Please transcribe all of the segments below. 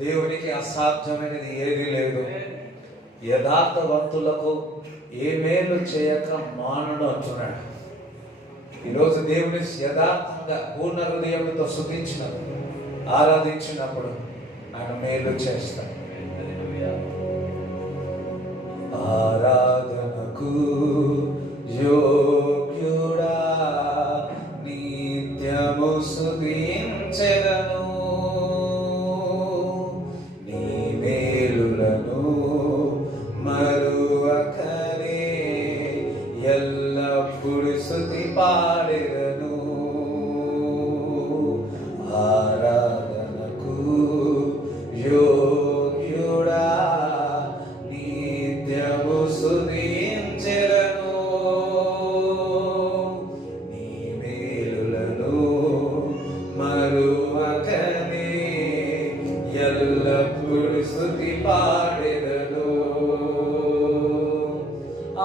దేవునికి అసాధ్యమైనది ఏది లేదు. యథార్థవంతులకు ఏ మేలు చేయక మానుడు అంటున్నాడు. ఈరోజు దేవుని యథార్థంగా పూర్ణ హృదయంతో స్తుతించినప్పుడు, ఆరాధించినప్పుడు ఆయన మేలు చేస్తాడు. ఆరాధనకు యోగ్యుడా నిత్యము స్తుతించెదను, నీ మేలులను మరువకనే ఎల్లప్పుడు స్తుతి పాడెదను. ఆరాధనకు యోగ్యుడా నిత్యము స్తుతించెదను, నీ మేలులను మరువకనే ఎల్లప్పుడు స్తుతి పాడెదను.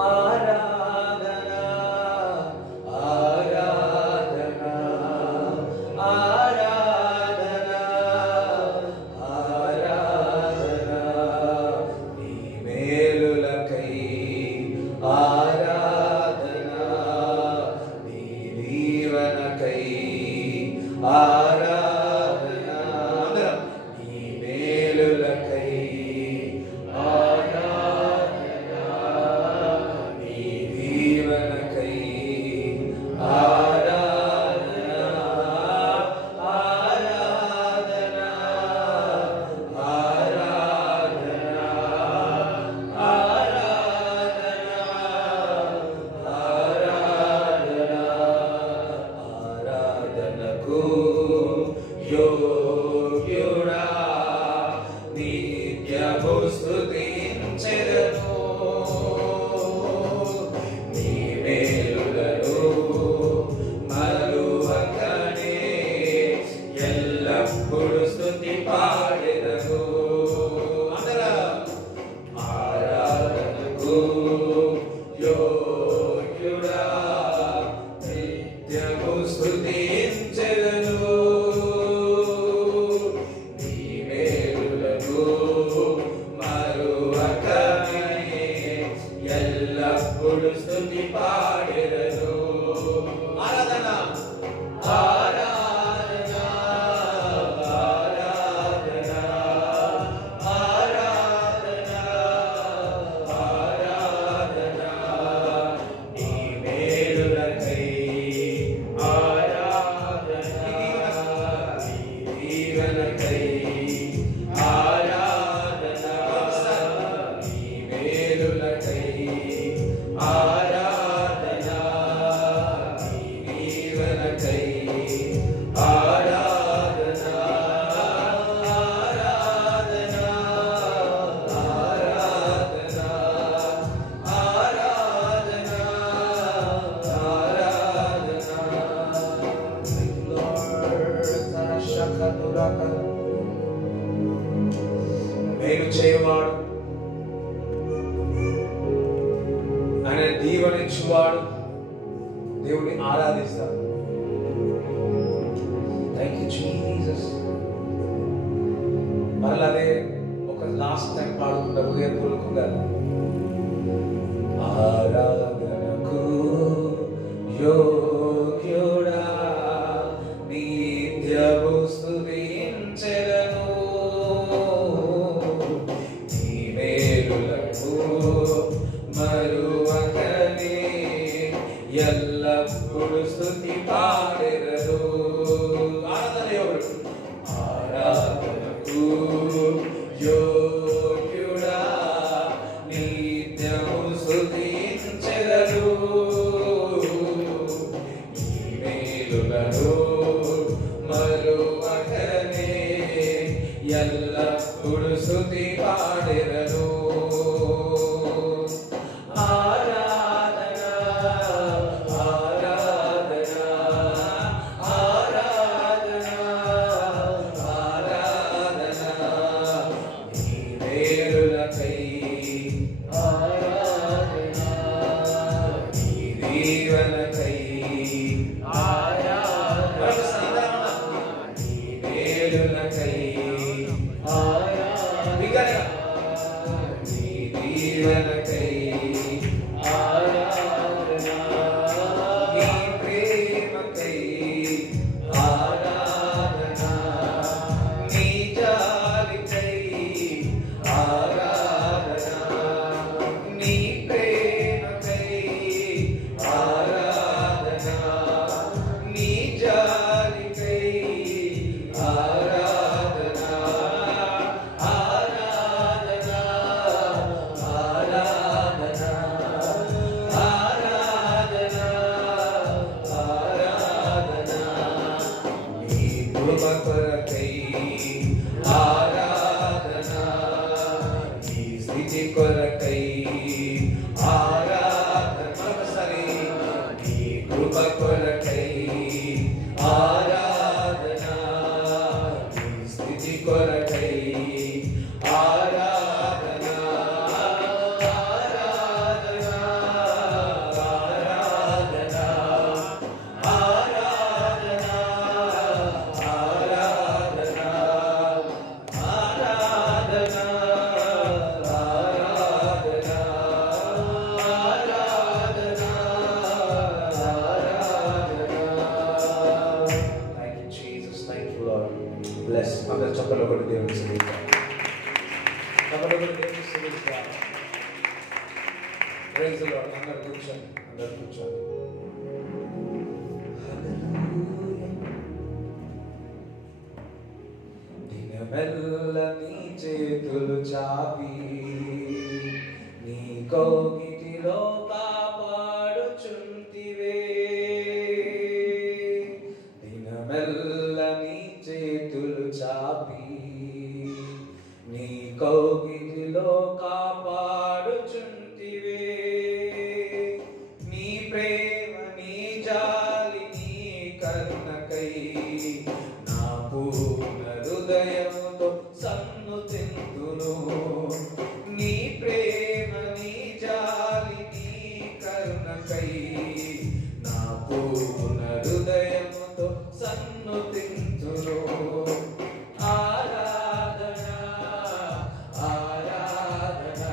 ఆరాధన ఆరాధన ఆరాధన ఆరాధన నీ మేలులకై ఆరాధన, నీ దీవెనకై ఆరాధన, అందరం నీ మేలులకై ఆరాధన, నీ దీవెనకై ఆరాధన, ఆరాధన ఆరాధన ఆరాధన ఆరాధనకు యోగ్యుడా నిత్యము స్తుతించెదను, నీ మేలులను మరువకనే ఎల్లప్పుడు స్తుతి పాడెదను. అందరం ఆరాధనకు యోగ్యుడా నిత్యము స్తుతించెదను, నీ మేలులను మరువకనే ఎల్లప్పుడు స్తుతి పాడెదను. ఆరాధన ఆరాధన ఆరాధన ఆరాధన ఆరాధన నీ మేలులకై ఆరాధన, నీ దీవెనకై ఆరాధన, నీ మేలులకై ఆరాధన, నీ దీవెనకై ఆరాధన, ఆరాధన ఆరాధన ఆరాధన ఆరాధన. మేలు చేయవాడు, ఆయన దీవెనిచ్చువాడు, దేవుని ఆరాధిస్తాడు. Thank you Jesus. మరలా అదే ఒక లాస్ట్ టైం పాడుకుంటా హృదయపూర్వకంగా. ఆరాధనకు యోగ్యుడా నిత్యము స్తుతించెదను, నీ మేలులను మరువకనే ఎల్లప్పుడు స్తుతి పాడెదను. ఆరాధన ఎవరు? ఆరాధనకు యోగ్యుడా నిత్యము స్తుతించెదను, నీ మేలులను మరువకనే ఎల్లప్పుడు స్తుతి పాడెదను. ఆరాధన ఆరాధన ఆరాధన ఆరాధన నీ మేలులకై ఆరాధన, నీ దీవెనకై ఆరాధన, నీ మేలులకై ఆరాధనా ఆరాధనా ఆరాధనా ఆరాధనా ఆరాధనా ఆరాధనా బ్లెస్ అందరూ చప్పట్లు కొట్టి దేవుని స్తుతిద్దాం. చప్పట్లు కొట్టి దేవుని స్తుతిద్దాం. Praise the lord. అందరూ కూర్చోండి. దినమెల్ల నీ చేతులు చాపి నీ కౌగిటిలో కాపాడుచుంటివే. దినమెల్ల నీ చేతులు చాపి నీ కౌగిటిలో కాపాడుచుంటివే. నీ ప్రేమ నీ జాలి నీ కరుణకై నా పూర్ణ హృదయముతో సన్నుతింతును. నీ ప్రేమ నీ జాలి నీ కరుణకై నా పూర్ణ హృదయముతో సన్నుతింతును. ఆరాధనా ఆరాధనా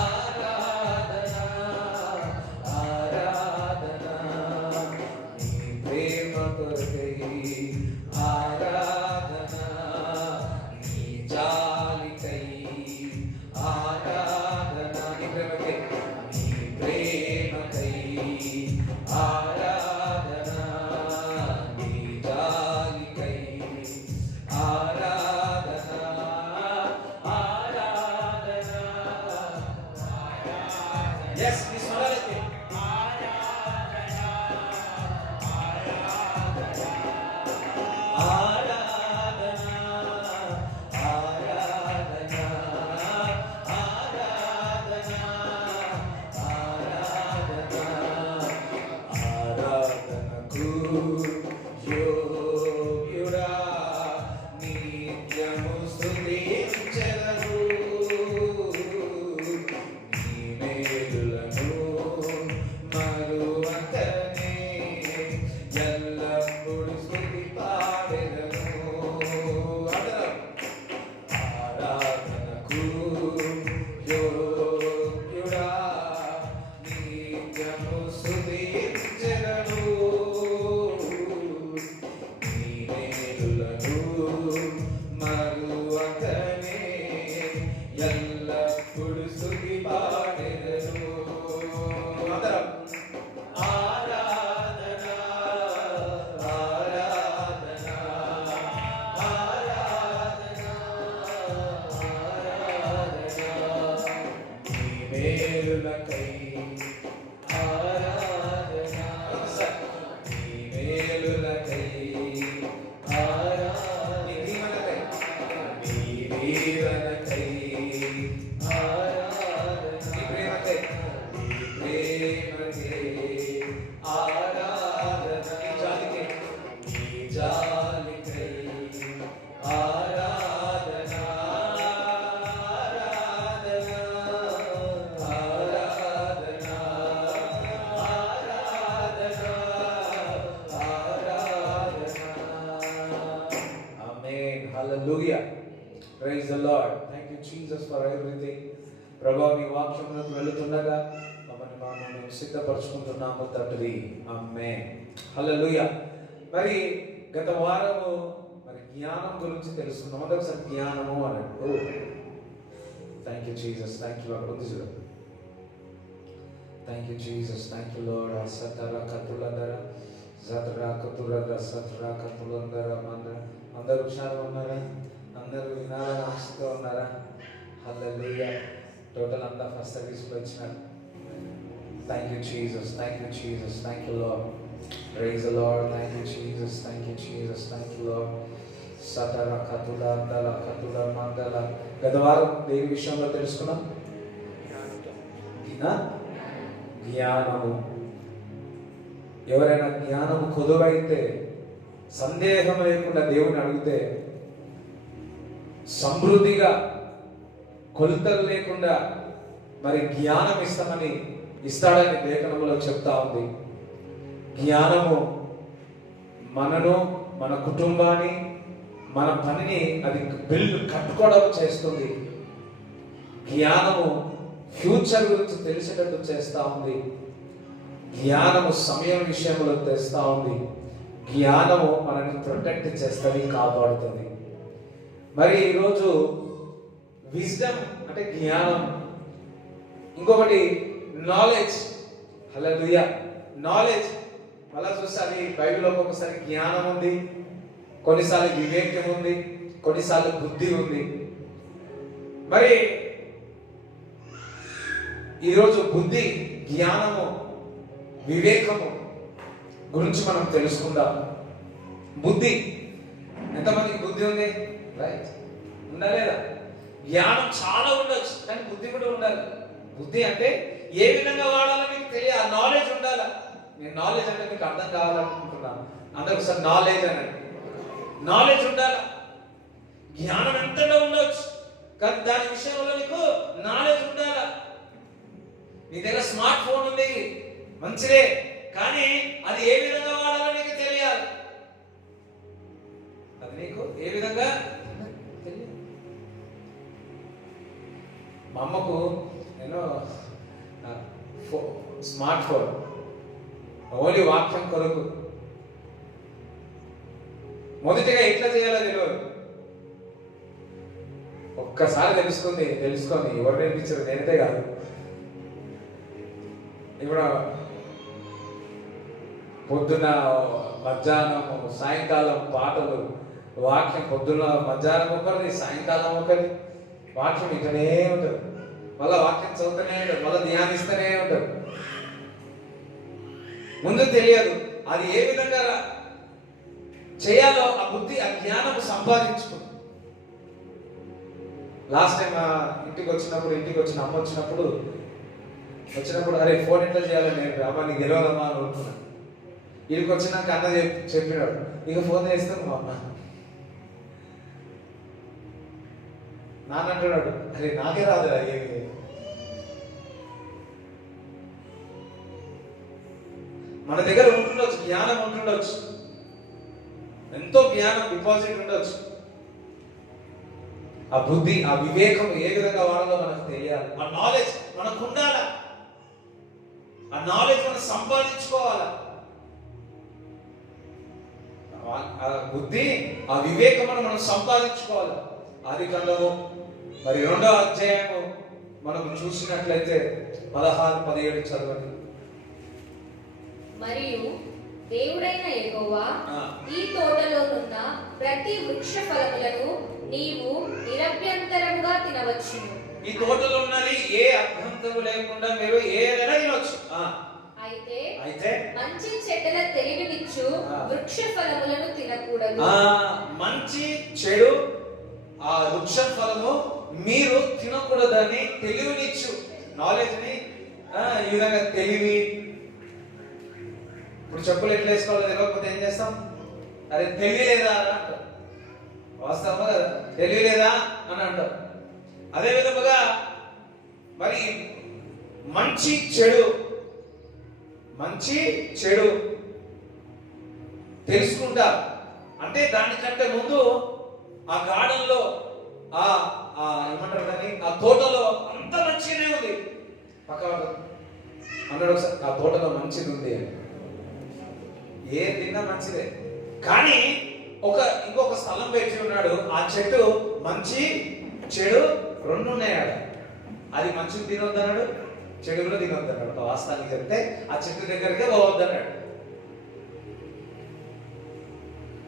ఆరాధనా ఆరాధనా నీ ప్రేమ కొరకై ఆరాధనా నీ జాలికై ఆరాధనా నీ ప్రేమకై ఆరాధనా నీ జాలికై ఆరాధనా ఆరాధనా yes this one ఆరాధనా ఆరాధనా ఆరాధనా ఆరాధనా ఆరాధనా ఆరాధనకు యోగ్యుడా నిత్యము స్తుతించెదను. నీ మేలులను మరువకనే ఎల్లప్పుడూ స్తుతి పాడెదను. ఆరాధనకు యోగ్యుడా నిత్యము స్తుతించెదను. నీ మేలులను మరువకనే ఎల్లప్పుడూ స్తుతి పాడెదను. అందరం ఆరాధనా ఆరాధనా ఆరాధనా ఆరాధనా నీ మేలులకై ఆరాధనా నీ మేలులకై నీ దీవెనకై ఆరాధనా నీ ప్రేమకై ఆరాధనా నీ జాలికై ఆరాధనా ఆరాధనా ఆరాధనా ఆరాధనా ఆరాధనా amen hallelujah praise the Lord thank you Jesus for everything. ప్రభువా మీ వాక్యంలోకి వెళుతుండగా మమ్మల్ని మేము సిద్ధపరచుకుంటున్నాము తండ్రి. ఆమేన్ హల్లెలూయా. మరి గత వారము మరి జ్ఞానం గురించి తెలుసుకున్నాం. ఒకసారి జ్ఞానము అన్నట్టు thank you Jesus thank you అక్కడ ఉంది చూడండి. Thank you Jesus thank you Lord. సతర కతులందర సతరా కతురద సతరా కతులందర అందరూ హుషారుగా ఉన్నారా? అందరూ వినాలని ఆశతో ఉన్నారా? హల్లెలూయా. టోటల్ అంతా ఫస్ట్ సర్వీస్లో వచ్చినారు. Thank you Jesus thank you Jesus thank you Lord. Praise the Lord. Thank you Jesus thank you Jesus thank you Lord. సతర కతుల అందల కతుల మందల గత వారం దేని విషయంలో తెలుసుకున్నాం? జ్ఞానము. ఎవరైనా జ్ఞానము కొదువైతే సందేహం లేకుండా దేవుని అడిగితే సమృద్ధిగా కొలతలు లేకుండా మరి జ్ఞానం ఇస్తాడని లేఖనంలో చెప్తా ఉంది. జ్ఞానము మనను, మన కుటుంబాన్ని, మన పనిని అది కట్టుకోవడం చేస్తుంది. జ్ఞానము ఫ్యూచర్ గురించి తెలిసేటట్టు చేస్తూ ఉంది. జ్ఞానము సమయం విషయంలో తెస్తూ ఉంది. జ్ఞానము మనల్ని ప్రొటెక్ట్ చేస్తుంది, కాపాడుతుంది. మరి ఈరోజు విజ్డమ్ అంటే జ్ఞానం, ఇంకొకటి నాలెడ్జ్. హల్లెలూయా. నాలెడ్జ్ మళ్ళా చూస్తే అది బైబిల్లో ఒక్కొక్కసారి జ్ఞానం ఉంది, కొన్నిసార్లు వివేకం ఉంది, కొన్నిసార్లు బుద్ధి ఉంది. మరి ఈరోజు బుద్ధి, జ్ఞానము, వివేకము గురించి మనం తెలుసుకుందాం. బుద్ధి, ఎంతమందికి బుద్ధి ఉంది? రైట్, ఉందా లేదా? జ్ఞానం చాలా ఉండొచ్చు, కానీ బుద్ధి కూడా ఉండాలి. బుద్ధి అంటే ఏ విధంగా వాడాలో మీకు తెలియాలి, నాలెడ్జ్ ఉండాలి. నేను నాలెడ్జ్ అంటే మీకు అర్థం కావాలనుకుంటున్నాను. అందరూ ఒకసారి నాలెడ్జ్ అనండి. నాలెడ్జ్ ఉండాలి. జ్ఞానం ఎంతలో ఉండొచ్చు, కానీ దాని విషయంలో నీకు నాలెడ్జ్ ఉండాలి. నీ దగ్గర స్మార్ట్ ఫోన్ ఉంది, మంచిదే, కానీ అది ఏ విధంగా వాడాలో నీకు తెలియాలి. అది నీకు ఏ విధంగా తెలియదు. మా అమ్మకు నేను స్మార్ట్ ఫోన్ ఓన్లీ వాక్యం కొరకు, మొదటిగా ఎట్లా చేయాలో తెలియదు. ఒక్కసారి తెలుసుకొని ఎవరు నేర్పించారు? నేనైతే కాదు. ఇప్పుడు పొద్దున, మధ్యాహ్నం, సాయంకాలం పాటలు, వాక్యం పొద్దున మధ్యాహ్నం ఒకరిది, సాయంకాలం ఒకరి వాక్యం ఇక్కడే ఉంటుంది. మళ్ళీ వాక్యం చదువుతూనే ఉంటారు, మళ్ళీ ధ్యానిస్తూనే ఉంటారు. ముందు తెలియదు అది ఏ విధంగా చేయాలో. ఆ బుద్ధి, ఆ జ్ఞానం సంపాదించుకో. లాస్ట్ టైం ఇంటికి వచ్చిన అమ్మ వచ్చినప్పుడు అరే ఫోన్ ఎట్లా చేయాలని నేను అమ్మ నీకు తెలియదమ్మా అని అనుకున్నాను. వీడికి వచ్చినాక అన్న చెప్పినాడు, ఇక ఫోన్ చేస్తాను మా అమ్మ. నాన్న అంటున్నాడు, అరే నాకే రాదురా ఏమి. మన దగ్గర ఉంటుండొచ్చు, జ్ఞానం ఉంటుండొచ్చు, ఎంతో జ్ఞానం డిపాజిట్ ఉండొచ్చు. ఆ బుద్ధి, ఆ వివేకం ఏ విధంగా వాడాలో మనకు తెలియాలి. ఆ నాలెడ్జ్ మనకు ఉండాలా. ఆ నాలెడ్జ్ మనం సంపాదించుకోవాలా. ఆ బుద్ధి, ఆ వివేకం మనం సంపాదించుకోవాలి. ఆదికాండము మరి 2వ అధ్యాయము మనం చూసినట్లయితే 16-17 చదవండి. మరియు దేవుడైన యెహోవా ఈ తోటలోనున్న ప్రతి వృక్ష ఫలములను నీవు నిరభ్యంతరముగా తినవచ్చును. ఈ తోటలో ఉన్నది ఏ అభ్యంతరం లేకుండా మీరు ఏదైనా తినవచ్చు. అయితే మంచి చెడ్డల తెలివినిచ్చు వృక్ష ఫలములను తినకూడదు. మంచి చెడు ఆ వృక్ష ఫలము మీరు తినకూడదని తెలివినిచ్చు. నాలెడ్జ్ ని ఈ విధంగా తెలివి. ఇప్పుడు చెప్పులు ఎట్లా వేసుకోవాలో తెలియకపోతే ఏం చేస్తాం? అరే తెలివి లేదా అని అంటాం. వాస్తవంగా కదా, తెలివి లేదా అని అంటాం. అదే విధముగా మరి మంచి చెడు తెలుసుకుంటా అంటే దానికంటే ముందు ఆ గార్డెన్ లో ఏమంటారు దాన్ని, ఆ తోటలో అంత మంచిగానే ఉంది. పక్క అన్నాడు ఒకసారి, ఆ తోటలో మంచిది ఉంది అని. ఏ తిన్నా మంచిదే, కానీ ఇంకొక స్థలం పెట్టి ఉన్నాడు. ఆ చెట్టు మంచి చెడు 2 ఉన్నాయి. అది మంచిది తినొద్దన్నాడు, చెడు కూడా తినొద్దన్నాడు. వాస్తవానికి చెప్తే ఆ చెట్టు దగ్గరికే పోవద్దన్నాడు.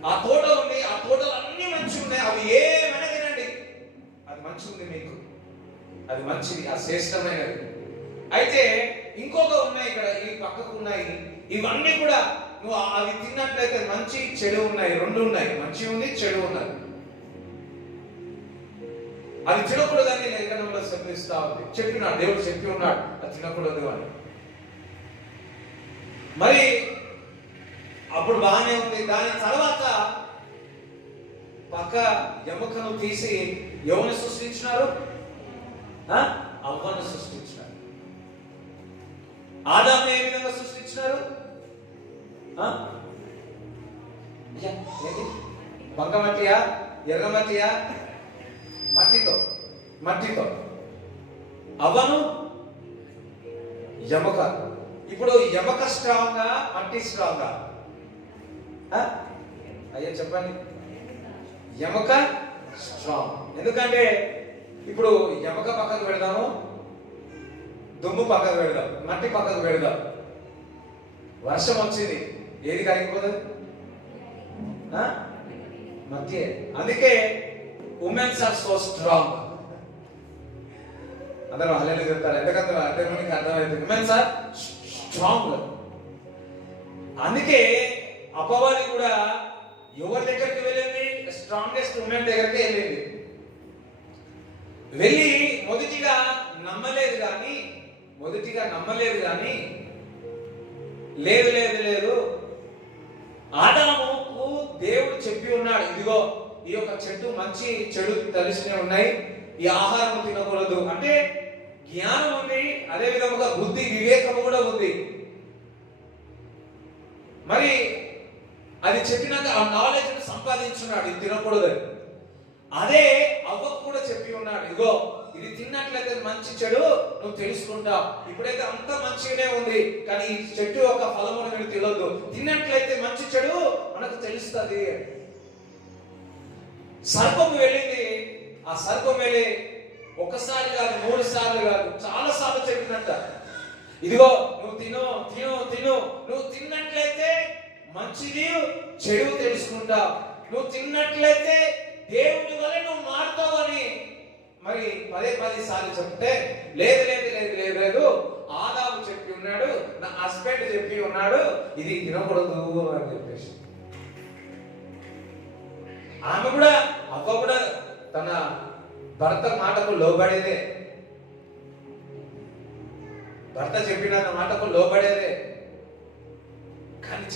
ఆ తోట ఉంది, ఆ తోటలు అన్ని మంచిగా ఉన్నాయి, అవి ఏమైనా తినండి, అది మంచి ఉంది మీకు, అది మంచిది, అది శ్రేష్టమైనది. అయితే ఇంకొక ఉన్నాయి ఇక్కడ, ఈ పక్కకు ఉన్నాయి, ఇవన్నీ కూడా నువ్వు అవి తిన్నట్లయితే మంచి చెడు ఉన్నాయి, 2 ఉన్నాయి, మంచి ఉంది చెడు ఉన్నది. అది తినకూడదని లేఖనంలో చెప్పిస్తా ఉంది. చెప్పినాడు, దేవుడు చెప్పి ఉన్నాడు అది తినకూడదు అని. మరి అప్పుడు బాగానే ఉంది. దాని తర్వాత పక్క ఎముకను తీసి ఎవరిని సృష్టించినారు? అవ్వను సృష్టించినారు. ఆదాముని ఏ విధంగా సృష్టించినారు? బంకమట్టియా, ఎర్రమట్టియా? మట్టితో. అవ్వను ఎముక. ఇప్పుడు ఎముక స్ట్రాంగా, మట్టి స్ట్రాంగా? అయ్యా చెప్పండి. ఎముక స్ట్రాంగ్. ఎందుకంటే ఇప్పుడు ఎముక పక్కకు పెడదాము, దుమ్ము పక్కకు పెడదాం, మట్టి పక్కకు పెడదాం, వర్షం వచ్చింది, ఏది కరిగిపోతుంది? మట్టి. అందుకే ఉమెన్స్ ఆర్ సో స్ట్రాంగ్. అందరూ హల్లెలూయా చెప్తారు. ఎందుకంటే అర్థమైంది, ఉమెన్స్ ఆర్ స్ట్రాంగ్. అందుకే అపవాది కూడా ఎవరి దగ్గరికి వెళ్ళింది? స్ట్రాంగెస్ట్ ఉమెన్ దగ్గరికి వెళ్ళింది. వెళ్ళి మొదటిగా నమ్మలేదు కానీ లేదు ఆదాముకు దేవుడు చెప్పి ఉన్నాడు, ఇదిగో ఈ యొక్క చెట్టు మంచి చెడు తెలిసినే ఉన్నాయి, ఈ ఆహారం తినకూడదు. అంటే జ్ఞానం ఉంది, అదే విధముగా బుద్ధి వివేకము కూడా ఉంది. మరి అది చెప్పినాక ఆ నాలెడ్జ్ సంపాదించున్నాడు, ఇది తినకూడదని. అదే అవ్వకు కూడా చెప్పి ఉన్నాడు, ఇదిగో ఇది తిన్నట్లయితే మంచి చెడు నువ్వు తెలుసుకుంటావు. ఇప్పుడైతే అంత మంచిగానే ఉంది, కానీ ఈ చెట్టు యొక్క ఫలమును మీరు తెలియదు, తిన్నట్లయితే మంచి చెడు మనకు తెలుస్తుంది. సర్పం వెళ్ళింది. ఆ సర్పం వెళ్ళి ఒకసారి కాదు, 3 సార్లు కాదు, చాలా సార్లు చెప్పినట్ట, ఇదిగో నువ్వు తిను, నువ్వు తిన్నట్లయితే మంచిది చెడు తెలుసుకుంటావు, నువ్వు తిన్నట్లయితే దేవుని వల్ల నువ్వు మారుతావు అని మరి 10 సార్లు చెప్తే లేదు ఆదాము చెప్పి ఉన్నాడు, నా హస్బెండ్ చెప్పి ఉన్నాడు, ఇది తినకూడదు అని చెప్పేసి. ఆమె కూడా, అవ్వ కూడా తన భర్త మాటకు లోబడేదే, భర్త చెప్పిన మాటకు లోబడేదే. కానీ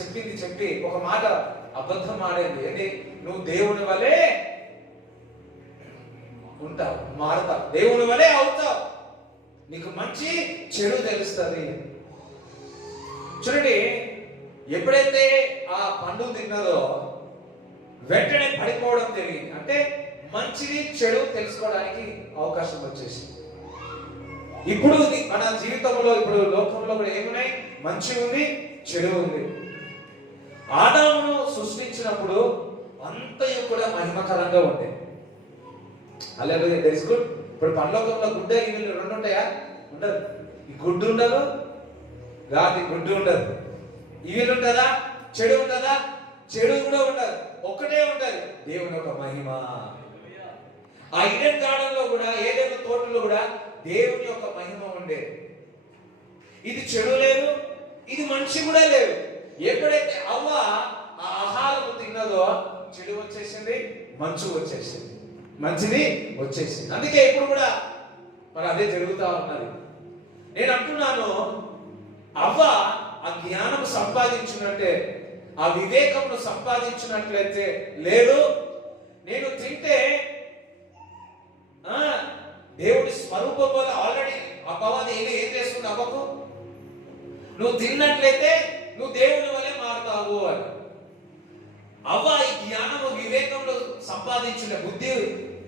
చెప్పి ఒక మాట అబద్ధం ఆడేది. ఏంటి? నువ్వు దేవుని వలే ఉంటావు, మారుతావు, దేవుని వలే అవుతావు, నీకు మంచి చెడు తెలుస్తుంది. చూడండి, ఎప్పుడైతే ఆ పండు తిన్నదో వెంటనే పడిపోవడం జరిగింది. అంటే మంచిది చెడు తెలుసుకోవడానికి అవకాశం వచ్చేసి. ఇప్పుడు మన జీవితంలో, ఇప్పుడు లోకంలో కూడా ఏమున్నాయి? మంచి ఉంది, చెడు ఉంది. ఆదామును సృష్టించినప్పుడు అంతయు కూడా మహిమకరంగా ఉంది. హల్లెలూయా, దట్ ఇస్ గుడ్. ఇప్పుడు పరలోకంలో గుడ్డ ఈవిలు 2 ఉంటాయా? ఉండదు. ఈ గుడ్డు ఉండదు, రాతి గుడ్డు ఉండదు. ఈవిలు ఉంటుందా? చెడు ఉంటుందా? చెడు కూడా ఉండదు, ఒక్కటే ఉంటది, దేవుని యొక్క మహిమ. ఆ ఈడెన్ గార్డెన్ లో కూడా, ఏదైనా తోటలో కూడా దేవుని యొక్క మహిమ ఉండేది. ఇది చెడు లేదు, ఇది మంచి కూడా లేదు. ఎప్పుడైతే అవ్వ ఆ ఆహారం తిన్నదో చెడు వచ్చేసింది, మంచు వచ్చేసింది, మంచిది వచ్చేసింది. అందుకే ఇప్పుడు కూడా మరి అదే జరుగుతా ఉన్నది. నేను అంటున్నాను, అవ్వ ఆ జ్ఞానం సంపాదించినట్టే, ఆ వివేకమును సంపాదించినట్లయితే లేదు, నేను తింటే దేవుడి స్వరూపం వల్ల ఆల్రెడీ అపవాది ఏం చేస్తుంది అవ్వకు, నువ్వు తిన్నట్లయితే నువ్వు దేవుని వలె మారుతావు అని. అవ్వ ఈ జ్ఞానము వివేకంలో సంపాదించిన బుద్ధి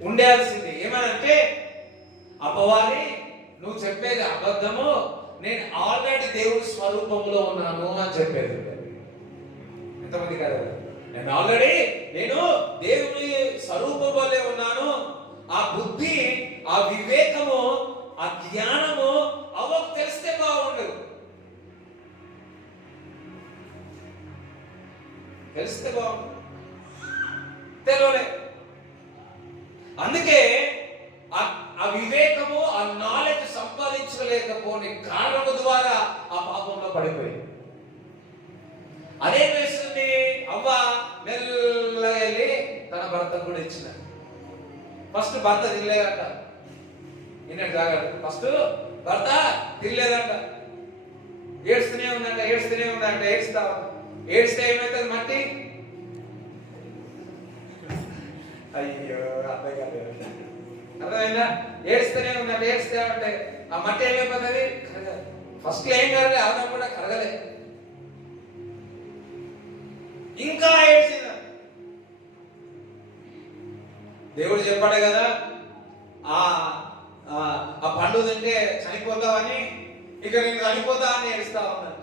ఉండాల్సింది. ఏమనంటే, అపవాది నువ్వు చెప్పేది అబద్ధము, నేను ఆల్రెడీ దేవుడి స్వరూపంలో ఉన్నాను అని చెప్పేది. ఎంతమంది కదా, నేను దేవుని స్వరూపం వల్లే ఉన్నాను. ఆ బుద్ధి, ఆ వివేకము, ఆ జ్ఞానము అవ్వకు తెలిస్తే బాగుండు. తెలిస్తే బాగుండు, తెలియలే. అందుకే ఆ వివేకము, ఆ నాలెడ్జ్ సంపాదించలేకపోని కారణము ద్వారా ఆ పాపంలో పడిపోయింది. అదే వేస్తుంది అవ్వ మెల్లగా వెళ్ళి తన భర్తకు కూడా ఇచ్చిన. ఫస్ట్ భర్త తినలేదంట, నిన్నటి జాగ్రత్త. ఫస్ట్ భర్త తినలేదంట, ఏడుస్తూనే ఉందంట. ఏడిస్తే ఏమవుతుంది? మట్టి అయ్యో అర్థం కాలేదు. అర్థమైందా? ఏడుస్తూనే ఉన్నాడు. ఏడుస్తే ఉంటే ఆ మట్టి ఏమైపోతుంది? కరగదు. ఫస్ట్ ఏం కరగలే, అవడం కూడా కరగలే. ఇంకా ఏడ్చిన. దేవుడు చెప్పాడు కదా, ఆ పండు తింటే చనిపోతావని, ఇక నేను చనిపోతా అని ఏడుస్తా ఉన్నాను.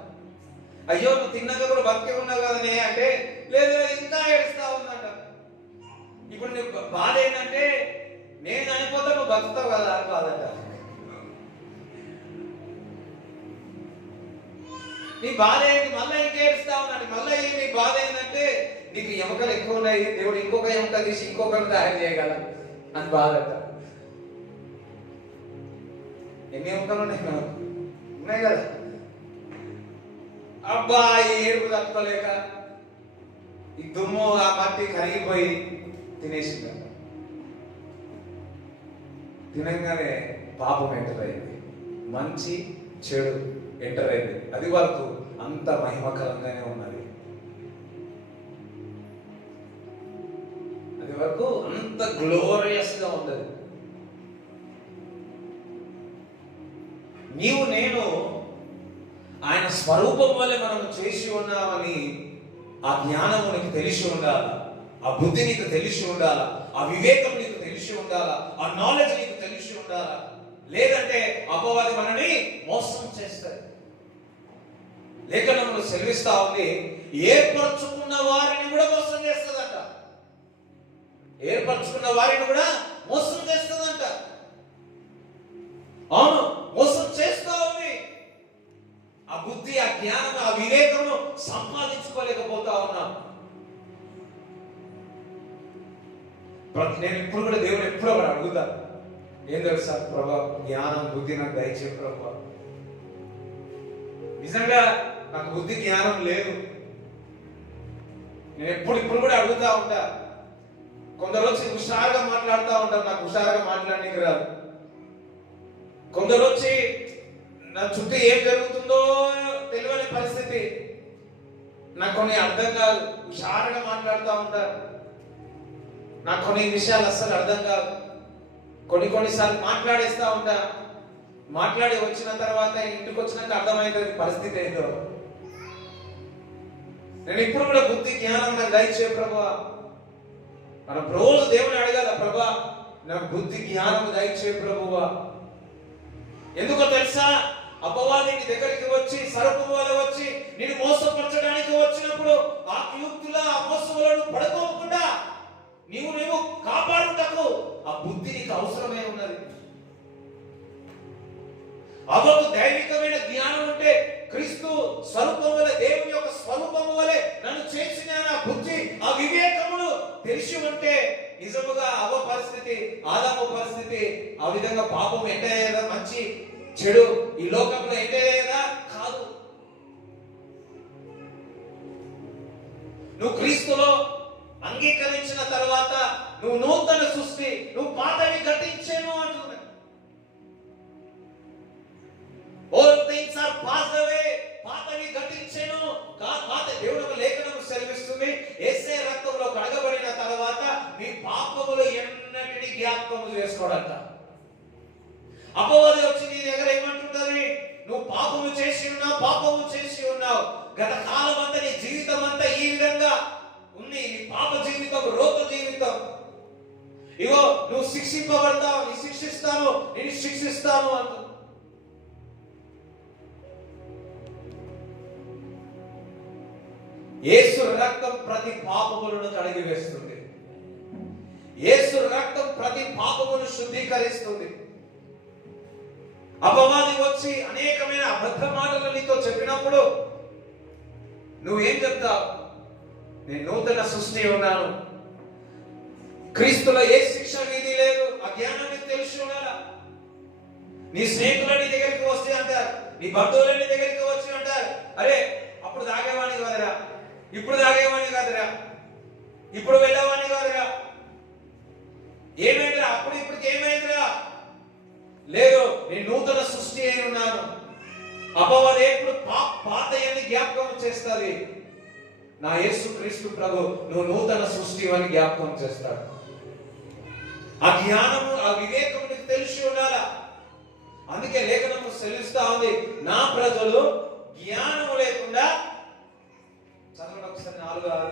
అయ్యో నువ్వు తిన్నాక కూడా బతికే ఉన్నావు కదనే అంటే, లేదు ఇంకా ఏడుస్తా ఉన్నాడు. ఇప్పుడు నీ బాధ ఏంటంటే నేను చనిపోతా నువ్వు బతుకుతావు కదా అని బాధట. నీ బాధ ఏంటి? మళ్ళీ ఇంకా ఏడుస్తా ఉన్నాడు. మళ్ళీ నీ బాధ ఏంటంటే నీకు ఎముకలు ఎక్కువ ఉన్నాయి, దేవుడు ఇంకొక ఎముక తీసి ఇంకొకరు తయారు చేయగల అని బాధట. ఎన్ని ఎముకలు ఉన్నాయి? ఉన్నాయి కదా. అబ్బా ఈ ఏడుపు తట్టుకోలేక ఈ దుమ్ము ఆ మట్టి కరిగిపోయి తినేసింది. తినంగానే పాపం ఎంటర్ అయింది, మంచి చెడు ఎంటర్ అయింది. అది వరకు అంత మహిమకరంగానే ఉన్నది. అది వరకు అంత గ్లోరియస్ గా ఉన్నది. నీవు నేను ఆయన స్వరూపం వల్ల మనం చేసి ఉన్నామని ఆ జ్ఞానము నీకు తెలిసి ఉండాలా, ఆ బుద్ధి నీకు తెలిసి ఉండాలా, ఆ వివేకం నీకు తెలిసి ఉండాలా, ఆ నాలెడ్జ్ నీకు తెలిసి ఉండాలా. లేదంటే అపవాది మనని మోసం చేస్తుంది. లేఖనంలో సెలవిస్తా ఉంది, ఏర్పరచుకున్న వారిని కూడా మోసం చేస్తుందంట. ఏర్పరచుకున్న వారిని కూడా మోసం చేస్తుందంట. అవును, మోసం చేస్తా ఉంది. ఆ బుద్ధి, ఆ జ్ఞానం, ఆ వివేకము సంపాదించుకోలేకపోతా ఉన్నాం. నేను ఇప్పుడు కూడా దేవుడు ఎప్పుడో కూడా అడుగుతా, ఏం తెలుసా ప్రభా, జ్ఞానం బుద్ధి నాకు దయచే ప్రభా. నిజంగా నాకు బుద్ధి జ్ఞానం లేదు. నేను ఇప్పుడు కూడా అడుగుతా ఉంటా. కొందరు వచ్చి హుషారుగా మాట్లాడుతూ ఉంటారు, నాకు హుషారుగా మాట్లాడడానికి రాదు. కొందరు వచ్చి నా చుట్టూ ఏం జరుగుతుందో తెలియని పరిస్థితి, నాకు కొన్ని అర్థం కాదు, హుషారుగా మాట్లాడుతూ ఉంటారు. నాకు కొన్ని విషయాలు అస్సలు అర్థం కాదు. కొన్నిసార్లు మాట్లాడేస్తా ఉంటా. మాట్లాడి వచ్చిన తర్వాత ఇంటికి వచ్చినాక అర్థమవుతుంది పరిస్థితి ఏంటో. నేను ఇప్పుడు కూడా బుద్ధి జ్ఞానం నాకు దయచే ప్రభా. మనం రోజు దేవుని అడగాల, ప్రభా నాకు బుద్ధి జ్ఞానం దయచే ప్రభువా. ఎందుకో తెలుసా, అపవాది నీ దగ్గరికి వచ్చి సర్పము వలె వచ్చి నిన్ను మోసపరచడానికి వచ్చినప్పుడు ఆ యుక్తుల ఆ మోసములను పడుకోకుండా నీవు కాపాడుటకు ఆ బుద్ధి నీకు అవసరమే ఉన్నది. అవకు దైవికమైన జ్ఞానం ఉంటే, క్రీస్తు స్వరూపం వలె, దేవుని యొక్క స్వరూపము వలె నన్ను చేసిన ఆ బుద్ధి, ఆ వివేకమును తెలిసి ఉంటే నిజముగా అవ పరిస్థితి, ఆదాము పరిస్థితి ఆ విధంగా పాపం ఎంటయ్యేదా, మంచి చెడు ఈ లోకంలో ఎంటయ్యేదా కాదు. నువ్వు క్రీస్తులో అంగీకరించిన తర్వాత నువ్వు నూతన సృష్టి, నువ్వు పాతవి గతించేను అంటున్నా. All things are passed away. పాతవి గతించెను. పాత దేవుని లేఖనము సెలవిస్తుంది, యేసే రక్తంలో కడగబడిన తర్వాత మీ పాపములు ఎన్నటిని జ్ఞాపకం చేసుకోవడంట. అపవాది వచ్చి నీ దగ్గర ఏమంటుంటది, నువ్వు పాపము చేసి ఉన్నావు, గత కాలం అంతా నీ జీవితం అంతా ఈ విధంగా ఉంది, నీ పాప జీవితం, రోగ జీవితం, ఇగో నువ్వు శిక్షింపబడతావు, నేను శిక్షిస్తాను అంట. యేసు రక్తం ప్రతి పాపములను కడిగి వేస్తుంది. యేసు రక్తం ప్రతి పాపమును శుద్ధీకరిస్తుంది. అపవాది వచ్చి అనేకమైన అబద్ధ మాటలు నీతో చెప్పినప్పుడు నువ్వేం చెప్తావు? నేను నూతన సృష్టి ఉన్నాను, క్రీస్తులో ఏ శిక్ష విధి లేదు. ఆ జ్ఞానాన్ని తెలిసి ఉండాలా. నీ స్నేహితులు నీ దగ్గరికి వస్తే అంటారు, నీ బంధువులు నీ దగ్గరికి వచ్చి అంటారు, అరే అప్పుడు తాగేవాణి కాదురా, ఇప్పుడు తాగేవాణి కాదురా, ఇప్పుడు వెళ్ళేవాణి కాదురా, ఏమైందిరా, అప్పుడు ఇప్పటికి ఏమైందిరా? లేదు, నేను నూతన సృష్టి అయి ఉన్నాను. అపవాది ఎప్పుడు పాతయన్ని జ్ఞాపకం చేస్తుంది. నా యేసు క్రీస్తు ప్రభు నువ్వు నూతన సృష్టి అని జ్ఞాపకం చేస్తాడు. ఆ జ్ఞానము, ఆ వివేకము నీకు తెలిసి ఉండాలా. అందుకే లేఖనము సెలవిస్తా ఉంది, నా ప్రజలు జ్ఞానము లేకుండా, చదవండి ఒకసారి 4:6,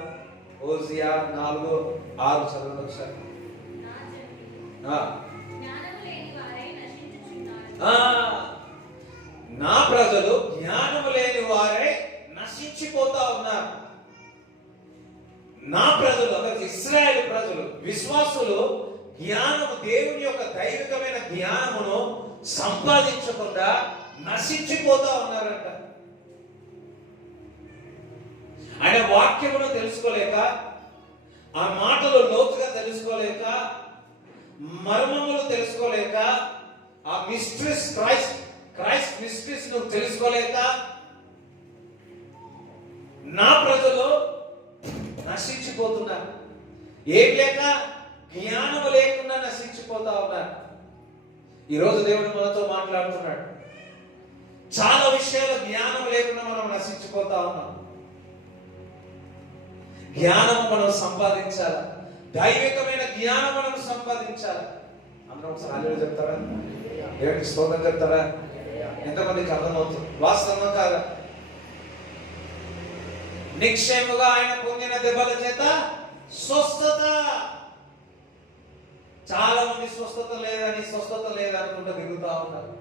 హోషేయ 4:6 చదవండి ఒకసారి. నా ప్రజలు జ్ఞానము లేని వారై నశించిపోతా ఉన్నారు. నా ప్రజలు అంటే ఇశ్రాయేలు ప్రజలు, విశ్వాసులు జ్ఞానము, దేవుని యొక్క దైవికమైన జ్ఞానమును సంపాదించకుండా నశించిపోతా ఉన్నారంట. ఆయన వాక్యమును తెలుసుకోలేక, ఆ మాటలు లోతుగా తెలుసుకోలేక, మర్మములు తెలుసుకోలేక, ఆ మిస్టరీస్, క్రైస్ట్ మిస్టరీస్ నువ్వు తెలుసుకోలేక నా ప్రజలు నశించిపోతున్నారు. ఏం లేక, జ్ఞానము లేకుండా నశించిపోతా ఉన్నారు. ఈరోజు దేవుడు మనతో మాట్లాడుతున్నాడు. చాలా విషయాలు జ్ఞానం లేకుండా మనం నశించిపోతా ఉన్నాం. జ్ఞానం మనం సంపాదించాలి, దైవికమైన జ్ఞానం మనం సంపాదించాలి. అందరం ఒకసారి హల్లెలూయా చెప్తారా? దేవునికి స్తోత్రం చెప్తారా? ఎంతమందికి అర్థమవుతుంది? వాస్తవం కాదా? నిక్షేముగా ఆయన పొందిన దెబ్బల చేత స్వస్థత. చాలా మంది స్వస్థత లేదనుకుంటూ తిరుగుతా ఉన్నారు.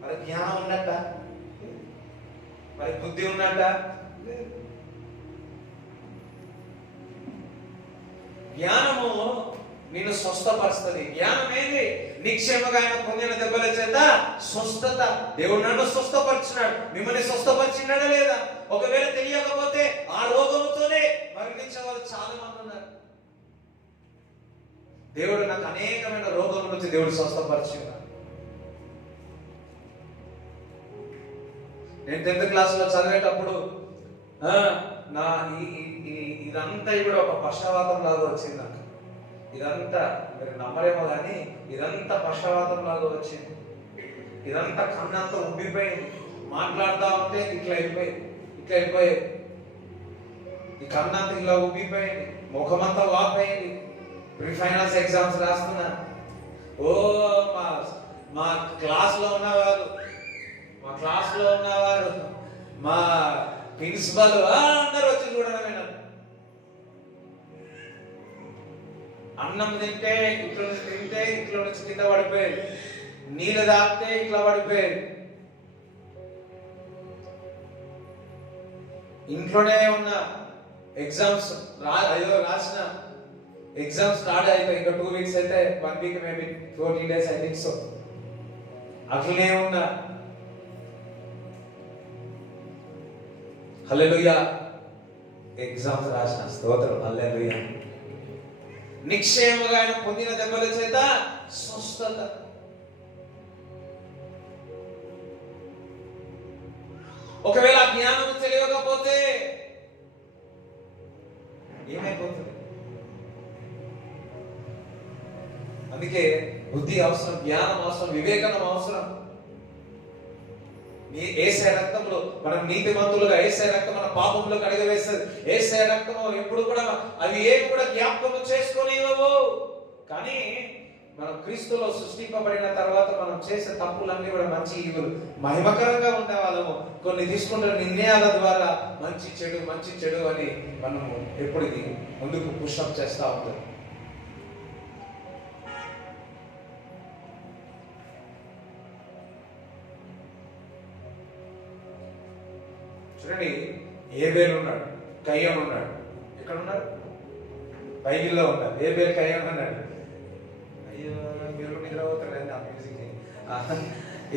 మరి జ్ఞానం ఉన్నట్ట, మరి బుద్ధి ఉన్నట్ట? జ్ఞానము నిన్ను స్వస్థపరుస్తుంది. జ్ఞానం ఏంది? నిక్షేమగా ఆయన పొందిన దెబ్బల చేత స్వస్థత. దేవుడు నన్ను స్వస్థపరిచినాడు, మిమ్మల్ని స్వస్థపరిచినాడా లేదా? ఒకవేళ తెలియకపోతే ఆ రోగముతోనే మరణించే వాళ్ళు చాలా మంది ఉన్నారు. దేవుడు నాకు అనేకమైన రోగం నుంచి దేవుడు స్వస్థపరిచినాడు. నేను 10th క్లాసులో చదివేటప్పుడు నా ఇదంతా కూడా ఒక పక్షవాతం లాగా వచ్చింది నాకు. ఇదంతా మీరు నమ్మరేమో కానీ ఇదంతా పక్షవాతం లాగా వచ్చింది. ఇదంతా కన్నంతా ఉబ్బిపోయింది. మాట్లాడుతూ ఉంటే ఇట్లా అయిపోయేది. ఈ కన్నంతా ఇలా ఉబ్బిపోయింది, ముఖమంతా వాపోయింది. ప్రీ ఫైనల్స్ ఎగ్జామ్స్ రాస్తున్నా. ఓ మా క్లాస్లో ఉన్నవారు, మా ప్రిన్సిపల్ అందరూ వచ్చి చూడడమే. అన్నం తింటే ఇట్లా నుంచి కింద పడిపోయేది, నీళ్ళు తాగితే ఇట్లా పడిపోయేది. ఇంట్లోనే ఉన్న ఎగ్జామ్స్ రాసిన ఎగ్జామ్స్ స్టార్ట్ అయిపోయి ఇంకా 2 weeks అయితే 1 week maybe 14 days I think so. అట్లనే ఉన్నా. హల్లెలూయా. ఎగ్జామ్స్ రాసిన, స్తోత్రం, హల్లెలూయా. నిక్షేమగా ఆయన పొందిన దెబ్బల చేత స్వస్థత. ఒకవేళ ఆ జ్ఞానం తెలియకపోతే ఏమైపోతుంది? అందుకే బుద్ధి అవసరం, జ్ఞానం అవసరం, వివేకనం అవసరం. యేసయ్య రక్తంలో మనం నీతిమంతులుగా, యేసయ్య రక్తం మన పాపంలో కడిగివేస్తుంది. యేసయ్య రక్తము ఎప్పుడు కూడా అవి ఏవి కూడా జ్ఞాపకం చేసుకొనివ్వవు. కానీ మనం క్రీస్తులో సృష్టింపబడిన తర్వాత మనం చేసే తప్పులన్నీ కూడా మంచి ఈవులు మహిమకరంగా ఉండే వాళ్ళము. కొన్ని తీసుకుంటున్న నిర్ణయాల ద్వారా మంచి చెడు అని మనము ఎప్పటికీ ముందుకు పుషప్ చేస్తూ ఉంటాం. చూడండి, ఏబేలు ఉన్నాడు, కయ్యను ఉన్నాడు. ఎక్కడ ఉన్నారు? బైబిల్లో ఉన్నారు. ఏబేలు, కయ్యను అన్నాడు. అయ్యో మీరు నిద్ర అవుతారండి ఆ మ్యూజిక్.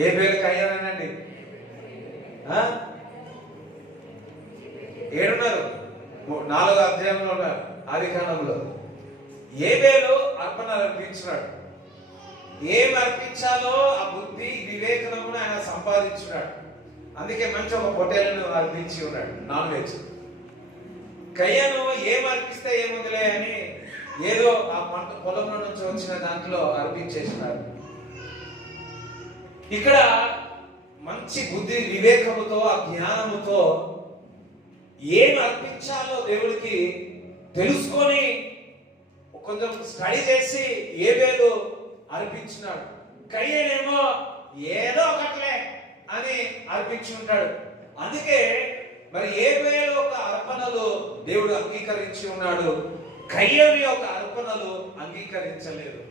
ఏబేలు, కయ్యను అనండి. ఏడున్నారు? 4వ అధ్యాయంలో ఉన్నారు, ఆదికాండంలో. ఏబేలు అర్పణ అర్పించినాడు. ఏం అర్పించాలో ఆ బుద్ధి వివేకనమును ఆయన సంపాదించున్నాడు. అందుకే మంచి ఒక పొట్టేలను అర్పించి ఉన్నాడు, నాన్ వెజ్. కయ్యను ఏం అర్పిస్తే ఏముందిలే అని ఏదో ఆ పంట పొలంలో నుంచి వచ్చిన దాంట్లో అర్పించేసినాడు. ఇక్కడ మంచి బుద్ధి వివేకముతో, ఆ జ్ఞానముతో ఏం అర్పించాలో దేవుడికి తెలుసుకొని కొంచెం స్టడీ చేసి ఏబేలు అర్పించినాడు. కయ్యేనేమో ఏదో ఒకట్లే అని అర్పించుంటాడు. అందుకే మరి ఏబేలు ఒక అర్పణలు దేవుడు అంగీకరించి ఉన్నాడు, కయ్యేలు యొక్క అర్పణలు అంగీకరించలేదు.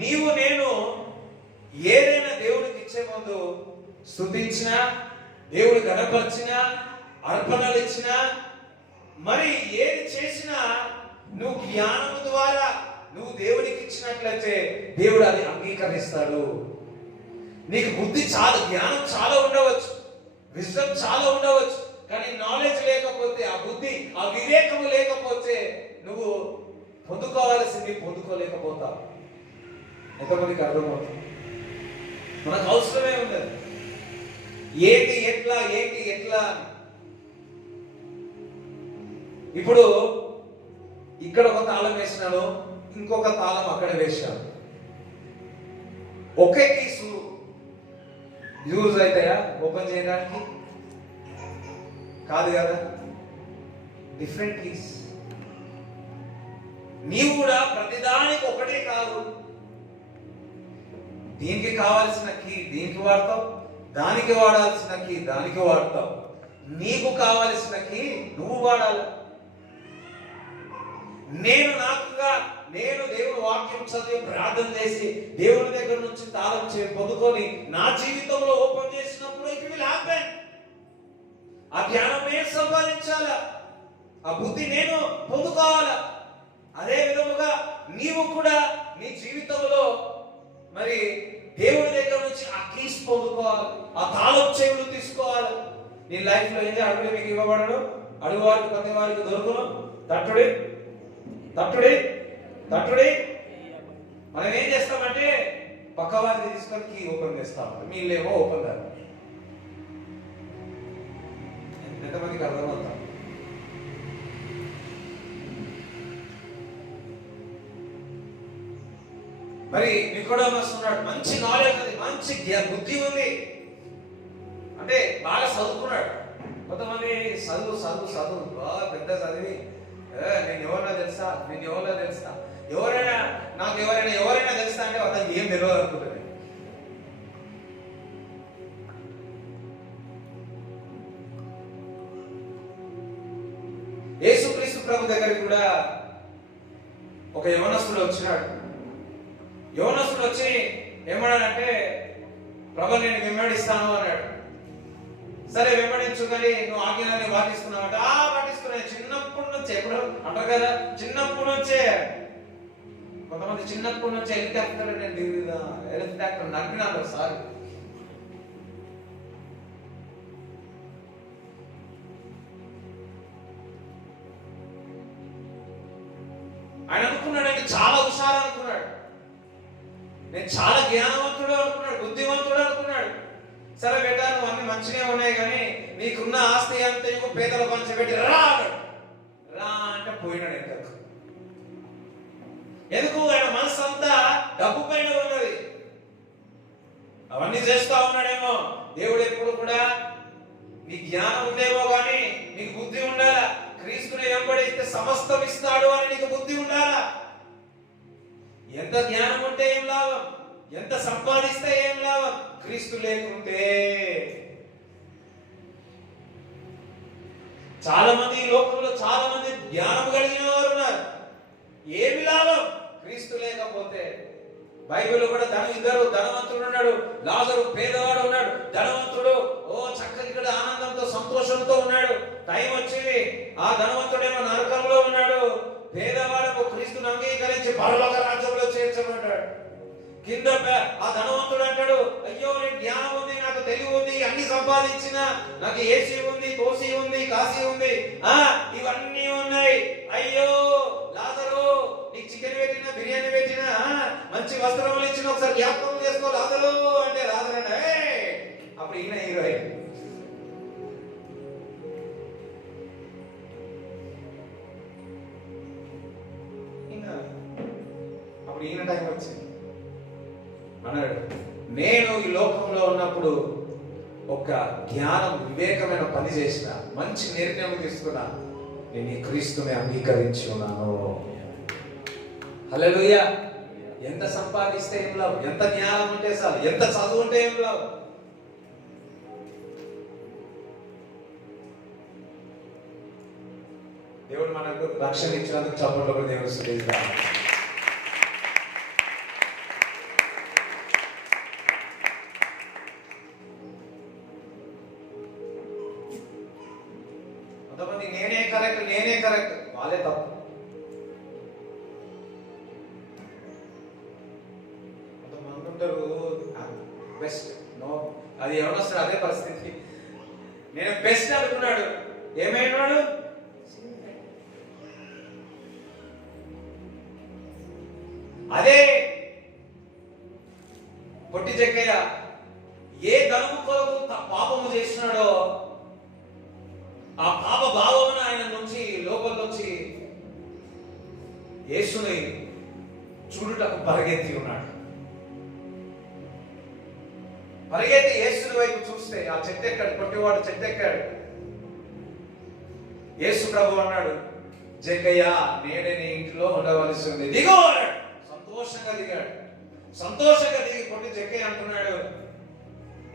నీవు నేను ఏదైనా దేవుడికి ఇచ్చే ముందు స్తుతించినా, దేవుడు గణపరిచినా, అర్పణలు ఇచ్చినా, మరి ఏది చేసినా నువ్వు జ్ఞానం ద్వారా నువ్వు దేవుడికి ఇచ్చినట్లయితే దేవుడు అది అంగీకరిస్తాడు. నీకు బుద్ధి చాలా, జ్ఞానం చాలా ఉండవచ్చు, విజ్డమ్ చాలా ఉండవచ్చు, కానీ నాలెడ్జ్ లేకపోతే, ఆ బుద్ధి, ఆ వివేకము లేకపోతే నువ్వు పొందుకోవాల్సింది పొందుకోలేకపోతావు. ఎంతమందికి అర్థమవుతుంది? మనకు అవసరమే ఉండదు ఏంటి ఎట్లా ఏంటి ఎట్లా. ఇప్పుడు ఇక్కడ ఒక తాళం వేసినాను, ఇంకొక తాళం అక్కడ వేసాను. ఒకే కీసు యూజ్ అవుతాయా ఓపెన్ చేయడానికి? కాదు కదా, డిఫరెంట్ కీస్. నీవు కూడా ప్రతిదానికి ఒకటే కాదు, దీనికి కావాల్సిన కీ దీనికి వాడతావు, దానికి వాడాల్సిన కీ దానికి వాడతావు. నీకు కావాల్సిన కీ నువ్వు వాడాలి. నేను దేవుని వాక్యం చదివి ప్రార్థన చేసి దేవుని దగ్గర నుంచి తాళం పొందుకొని నా జీవితంలో ఓపెన్ చేసినప్పుడు ఇట్ విల్ హ్యాపెన్. ఆ జ్ఞానం నేను సంపాదించాలా, ఆ బుద్ధి నేను పొందుకోవాలా. అదే విధముగా నీవు కూడా నీ జీవితంలో మరి దేవుని దగ్గర నుంచి ఆ కీస్ పొందుకోవాలి, ఆ తాళం చెవులు తీసుకోవాలి. నీ లైఫ్ లో ఏంటి? అడుగులు మీకు ఇవ్వబడను, అడుగు వారికి ప్రతి వారికి దొరుకును, తట్టుడి తట్టుడి తట్టుడి. మనం ఏం చేస్తామంటే పక్క వారిని తీసుకొని కీ ఓపెన్ చేస్తాం, మీళ్ళేమో ఓపెన్ కాదు. ఎంతమందికి అర్థమవుతాం? మరి నికోడెమస్ ఉన్నాడు, మంచి నాలెడ్జ్ ఉంది, మంచి బుద్ధి ఉంది, అంటే బాగా చదువుకున్నాడు. కొంతమంది చదువు బాగా పెద్ద చదివి నేను ఎవరైనా తెలుసా, నాకు ఎవరైనా తెలుసా అంటే అతనికి ఏం తెలియదు అనుకుంటుంది. యేసుక్రీస్తు ప్రభు దగ్గరికి కూడా ఒక యవనస్తుడు వచ్చినాడు. యవనస్తుడు వచ్చి ఏమన్నాడంటే, ప్రభు నేను వెంబడిస్తాను అన్నాడు. సరే వెంబడించు, కానీ నువ్వు ఆజ్ఞలని పాటిస్తున్నావు. పాటిస్తున్నాయి చిన్నప్పటి నుంచే. ఎప్పుడు అంటారు కదా, చిన్నప్పటి నుంచే. కొంతమంది చిన్నప్పటి నుంచే హెలికాప్టర్ నడిపినారు సార్. ఆయన అనుకున్నాడు, ఆయన చాలా హుషారు అనుకున్నాడు, నేను చాలా జ్ఞానవంతుడు అనుకున్నాడు, బుద్ధివంతుడు అనుకున్నాడు. సరే బేట, నువ్వు అన్ని మంచిగా ఉన్నాయి, కానీ నీకున్న ఆస్తి అంతా పేదల పంచిపెట్టి రా అంటే పోయినాడు. ఎందుకు? ఆయన మనసు అంతా డబ్బు పైన ఉన్నది. అవన్నీ చేస్తా ఉన్నాడేమో. దేవుడు ఎప్పుడు కూడా నీ జ్ఞానం ఉందేమో కానీ నీకు బుద్ధి ఉండాలా. క్రీస్తుని వెంబడిస్తే సమస్తం ఇస్తాడు అని నీకు బుద్ధి ఉండాలా. ఎంత జ్ఞానం ఉంటే ఏం లాభం, ఎంత సంపాదిస్తే ఏం లాభం, క్రీస్తు లేకుంటే. చాలా మంది ఈ లోకంలో చాలా మంది జ్ఞానం కలిగిన వారు ఉన్నారు, ఏమి లాభం క్రీస్తు లేకపోతే. బైబిల్ కూడా ఇద్దరు ధనవంతుడు ఉన్నాడు, లాజరు పేదవాడు ఉన్నాడు. ధనవంతుడు చక్కగా ఇక్కడ ఆనందంతో సంతోషంతో ఉన్నాడు. టైం వచ్చింది, ఆ ధనవంతుడేమో నరకంలో ఉన్నాడు. పేదవాడేమో క్రీస్తుని అంగీకరించి పరలోక రాజ్యంలో చేర్చబడ్డాడు. కింద ఆ ధనవంతుడు అంటాడు, అయ్యో నేను జ్ఞానం ఉంది, నాకు తెలివి ఉంది, అన్ని సంపాదించిన, నాకు ఏసీ ఉంది, తోసి ఉంది, కాశీ ఉంది, ఇవన్నీ ఉన్నాయి. అయ్యో లాజరు, నీకు చికెన్ పెట్టిన, బిర్యానీ పెట్టిన, మంచి వస్త్రములు ఇచ్చిన, ఒకసారి జ్ఞాపకం చేసుకో లాజరు అంటే లాజరు అంటే అప్పుడు ఈయన హీరో. అప్పుడు ఈయన టైం వచ్చింది. అన్నాడు, నేను ఈ లోకంలో ఉన్నప్పుడు ఒక జ్ఞానం వివేకమైన పని చేసిన, మంచి నిర్ణయం తీసుకున్నా, నేను ఈ క్రీస్తుని అంగీకరించి ఉన్నాను. హల్లెలూయా. ఎంత సంపాదిస్తే ఏం లాభం, ఎంత జ్ఞానం ఉంటే చాలు, ఎంత చదువు ఉంటే ఏం లాభం. దేవుడు మనకు రక్షణ ఇచ్చినందుకు చప్పట్లు కూడా దేవుడు స్తుతిస్తాడు. కొంతమంది నేనే కరెక్ట్ వాళ్ళే తప్పు. కొంతమంది ఉంటారు బెస్ట్, నో, అది ఎవరొస్తారు అదే పరిస్థితి. నేను బెస్ట్ అనుకున్నాడు, ఏమైనాడు? అదే పొట్టి జక్కయ్య ఏ ధనము కొరకు పాపము చేస్తున్నాడో ఆ పాప భావమును ఆయన నుంచి లోపల నుంచి యేసుని చూడుటకు పరిగెత్తి ఉన్నాడు. పరిగెత్తి యేసుని వైపు చూస్తే ఆ చెట్టు ఎక్కాడు, పొట్టివాడు చెట్టు ఎక్కాడు. యేసు ప్రభు అన్నాడు, జక్కయ్య నేడే నీ ఇంట్లో ఉండవలసి ఉంది, దిగు అన్నాడు. సంతోషంగా దిగాడు. సంతోషంగా దిగి పొట్టి జక్కయ్య అంటున్నాడు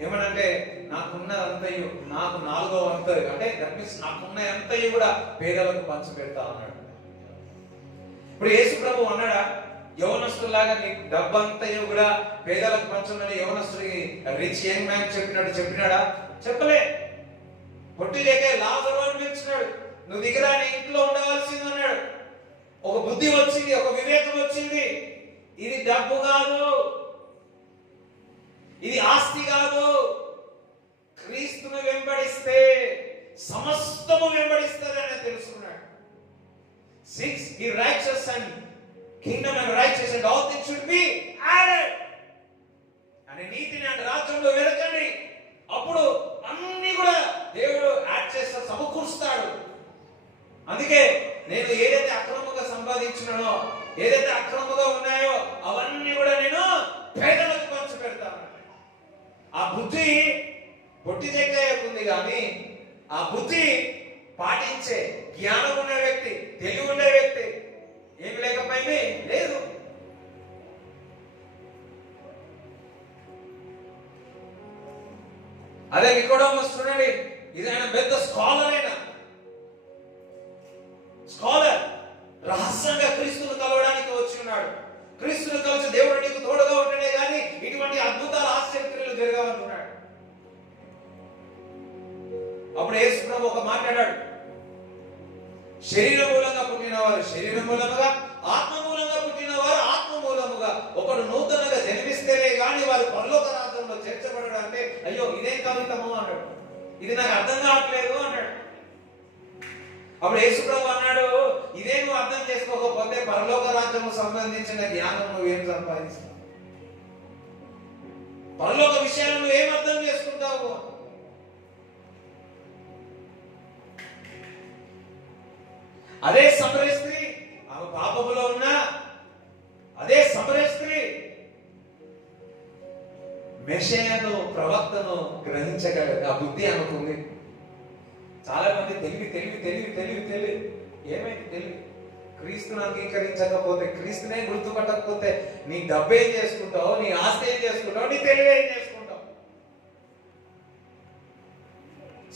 ఏమనంటే, నాకున్న అంతయు, నాకు 4వ వంతు అంటే దట్ మీన్స్ నాకున్న అంతయు కూడా పేదలకు పంచి పెడతా అన్నాడు. ఇప్పుడు యేసు ప్రభు అన్నాడా యవనస్తులాగా నీ డబ్బంతయు కూడా పేదలకు పంచమని యవనస్తుడికి రిచ్ యంగ్ మ్యాన్ చెప్పినాడా? చెప్పలే. పొట్టి జక్కయ్య లాజరు అని పిలిచినాడు, నువ్వు దిగిరా నీ ఇంట్లో ఉండవలసింది అన్నాడు. ఒక బుద్ధి వచ్చింది, ఒక వివేకం వచ్చింది. ఇది డబ్బు కాదు, ఇది ఆస్తి కాదు. క్రీస్తును వెంబడిస్తే సమస్తము వెంబడిస్తారని తెలుసుకున్నాడు. 6 Be righteous and kingdom and righteous and all things should be added. అనే నీతిని అంటే రాజ్యంలో వెతకండి, అప్పుడు అన్ని కూడా దేవుడు యాడ్ చేస్తాడు, సమకూరుస్తాడు. అందుకే నేను ఏదైతే అక్రమంగా సంపాదించినానో, ఏదైతే అక్రమంగా ఉన్నాయో అవన్నీ కూడా నేను పేదలకు పంచి పెడతాను. ఆ బుద్ధి పొట్టి జక్కయ్యకు ఉంది, కానీ ఆ బుద్ధి పాటించే జ్ఞానం ఉన్న వ్యక్తి, తెలివి ఉండే వ్యక్తి ఏమి లేకపోయింది లేదు. అదే నికోడెమస్ చూడండి, ఇది ఆయన పెద్ద స్కాలర్, అయినా స్కాలర్ రహస్యంగా క్రీస్తును కలవడానికి వచ్చి ఉన్నాడు. క్రీస్తును కలిసి దేవుడు నీకు తోడుగా ఉంటేనే కానీ ఇటువంటి అద్భుతాలు ఆశ్చర్యక్రియలు జరగవంటున్నాడు. అప్పుడు యేసు ప్రభు ఒక మాట్లాడాడు, శరీర మూలంగా పుట్టిన వారు శరీర మూలముగా, ఆత్మ మూలంగా పుట్టిన వారు ఆత్మ మూలముగా. ఒకడు నూతనంగా జన్మిస్తేనే గాని వారు పరలోక రాజ్యంలో చేర్చబడడం అంటే అయ్యో ఇదేం కవితము అన్నాడు, ఇది నాకు అర్థం కావట్లేదు అన్నాడు. అప్పుడు యేసు ప్రభు అన్నాడు, ఇదే నువ్వు అర్థం చేసుకోకపోతే పరలోక రాజ్యము సంబంధించిన జ్ఞానం నువ్వేం సంపాదిస్తావు, పరలోక విషయాలు నువ్వేం అర్థం చేసుకుంటావు. అదే సమరయ స్త్రీ, ఆమె పాపములో ఉన్నా అదే సమరయ స్త్రీ మెషియాను ప్రవక్తను గ్రహించగలదు. ఆ బుద్ధి అనుకుంది. చాలా మంది తెలివి ఏమైంది తెలివి? క్రీస్తుని అంగీకరించకపోతే, క్రీస్తునే గుర్తుపట్టకపోతే నీ డబ్బు ఏం చేసుకుంటావు, నీ ఆస్తి ఏం చేసుకుంటావు, నీ తెలివి ఏం చేసుకుంటావు?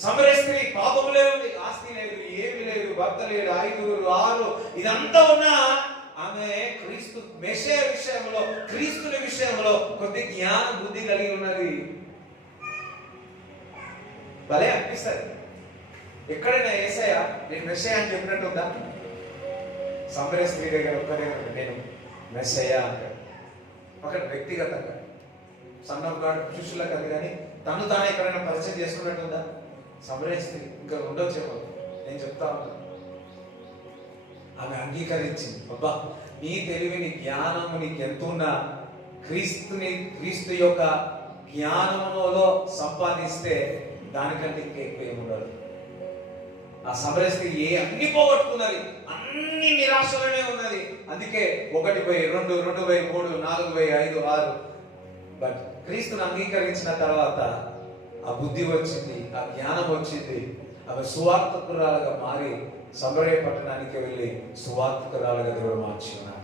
సమరయ స్త్రీ పాపములే ఉంది, ఆస్తి లేదు, ఏమి లేదు, భర్త లేడు, 5, 6 ఇదంతా ఉన్నా ఆమె క్రీస్తు మెషియా విషయంలో, క్రీస్తుని విషయంలో కొద్ది జ్ఞాన బుద్ధి కలిగి ఉన్నది. భలే అనిపిస్తుంది. ఎక్కడైనా యేసయ్య నేను మెస్సయ్య అని చెప్పినట్టు ఉందా? సమరయ స్త్రీ దగ్గర ఒక్కడే నేను మెస్సయ్య అంటాడు. ఒక వ్యక్తిగతంగా సన్ ఆఫ్ గాడ్ శిష్యులకు అది, కానీ తను తాను ఎక్కడైనా పరిచయం చేసుకున్నట్టు ఉందా? సమరయ స్త్రీ ఇంకా ఉండొచ్చేమో, నేను చెప్తా ఉంటాను. ఆమె అంగీకరించింది. అబ్బా నీ తెలివిని, జ్ఞానము నీకు ఎంత ఉన్నా క్రీస్తు యొక్క జ్ఞానములో సంపాదిస్తే దానికంటే ఇంకెక్కువ ఏముండదు. ఆ సమరయ స్త్రీ అన్ని పోగొట్టుకున్నది, అన్ని నిరాశలోనే ఉన్నది. అందుకే 1/2, 2/3, 4/5, 6. బట్ క్రీస్తుని అంగీకరించిన తర్వాత ఆ బుద్ధి వచ్చింది, ఆ జ్ఞానం వచ్చింది. ఆమె సువార్తకురాలుగా మారి సమరయ పట్టణానికి వెళ్ళి సువార్తకురాలుగా దేవుడు మార్చి ఉన్నారు.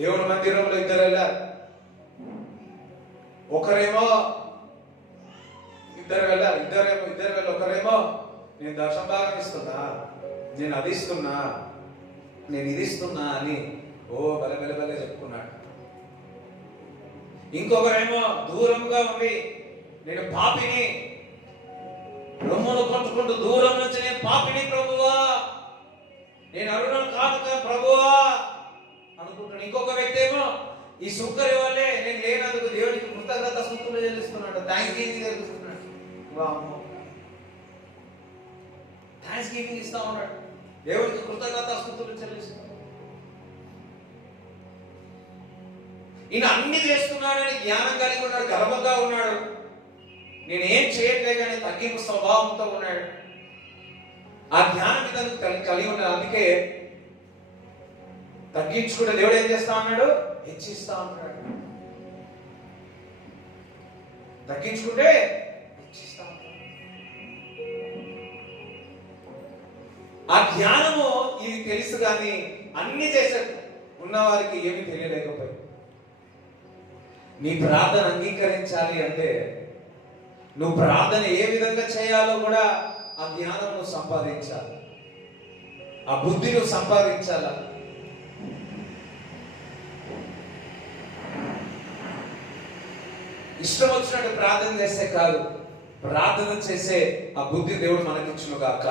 దేవుని మందిరంలో ఇద్దరు వెళ్ళారు. ఒకరేమో ఇద్దరు వెళ్ళి ఒకరేమో నేను దశమ భాగం ఇస్తున్నా, నేను అది ఇస్తున్నా, నేను ఇది ఇస్తున్నా అని బలబెలబెల చెప్పుకున్నాడు. ఇంకొకరేమో దూరంగా ఉండి నేను పాపిని, రొమ్మును కొట్టుకుంటూ దూరం నుంచి నేను పాపిని ప్రభువా, నేను అరుణం కాదు ప్రభువా అనుకుంటున్నాడు. ఇంకొక వ్యక్తి ఏమో ఈ సుక్కరి వల్లే నేను లేనందుకు దేవుడికి కృతజ్ఞత స్తుతులు చెల్లిస్తున్నాడు, థ్యాంక్స్ గివింగ్ చెల్లిస్తున్నాడు. థ్యాంక్స్ గివింగ్ ఇస్తా ఉన్నాడు, దేవుడికి కృతజ్ఞత స్తుతులు చెల్లిస్తున్నాడు. ఈయన అన్ని చేస్తున్నాడని జ్ఞానం కలిగి ఉన్నాడు, గర్వంగా ఉన్నాడు. నేనేం చేయట్లే కానీ తగ్గింపు స్వభావంతో ఉన్నాడు. ఆ జ్ఞానం ఇతను కలిగి ఉన్నాడు. అందుకే తగ్గించుకుంటే దేవుడు ఏం చేస్తా ఉన్నాడు? హెచ్చిస్తా ఉన్నాడు. తగ్గించుకుంటే హెచ్చిస్తా ఉన్నాడు. ఆ జ్ఞానము ఇది తెలుసు కానీ అన్ని చేసే ఉన్న వారికి ఏమీ తెలియలేకపోయింది. నీ ప్రార్థన అంగీకరించాలి అంటే నువ్వు ప్రార్థన ఏ విధంగా చేయాలో కూడా ఆ జ్ఞానం నువ్వు సంపాదించాలి, ఆ బుద్ధి నువ్వు సంపాదించాలా. ఇష్టం వచ్చినట్టు ప్రార్థన చేస్తే కాదు, ప్రార్థన చేసే ఆ బుద్ధి దేవుడు మనకిచ్చును గాక.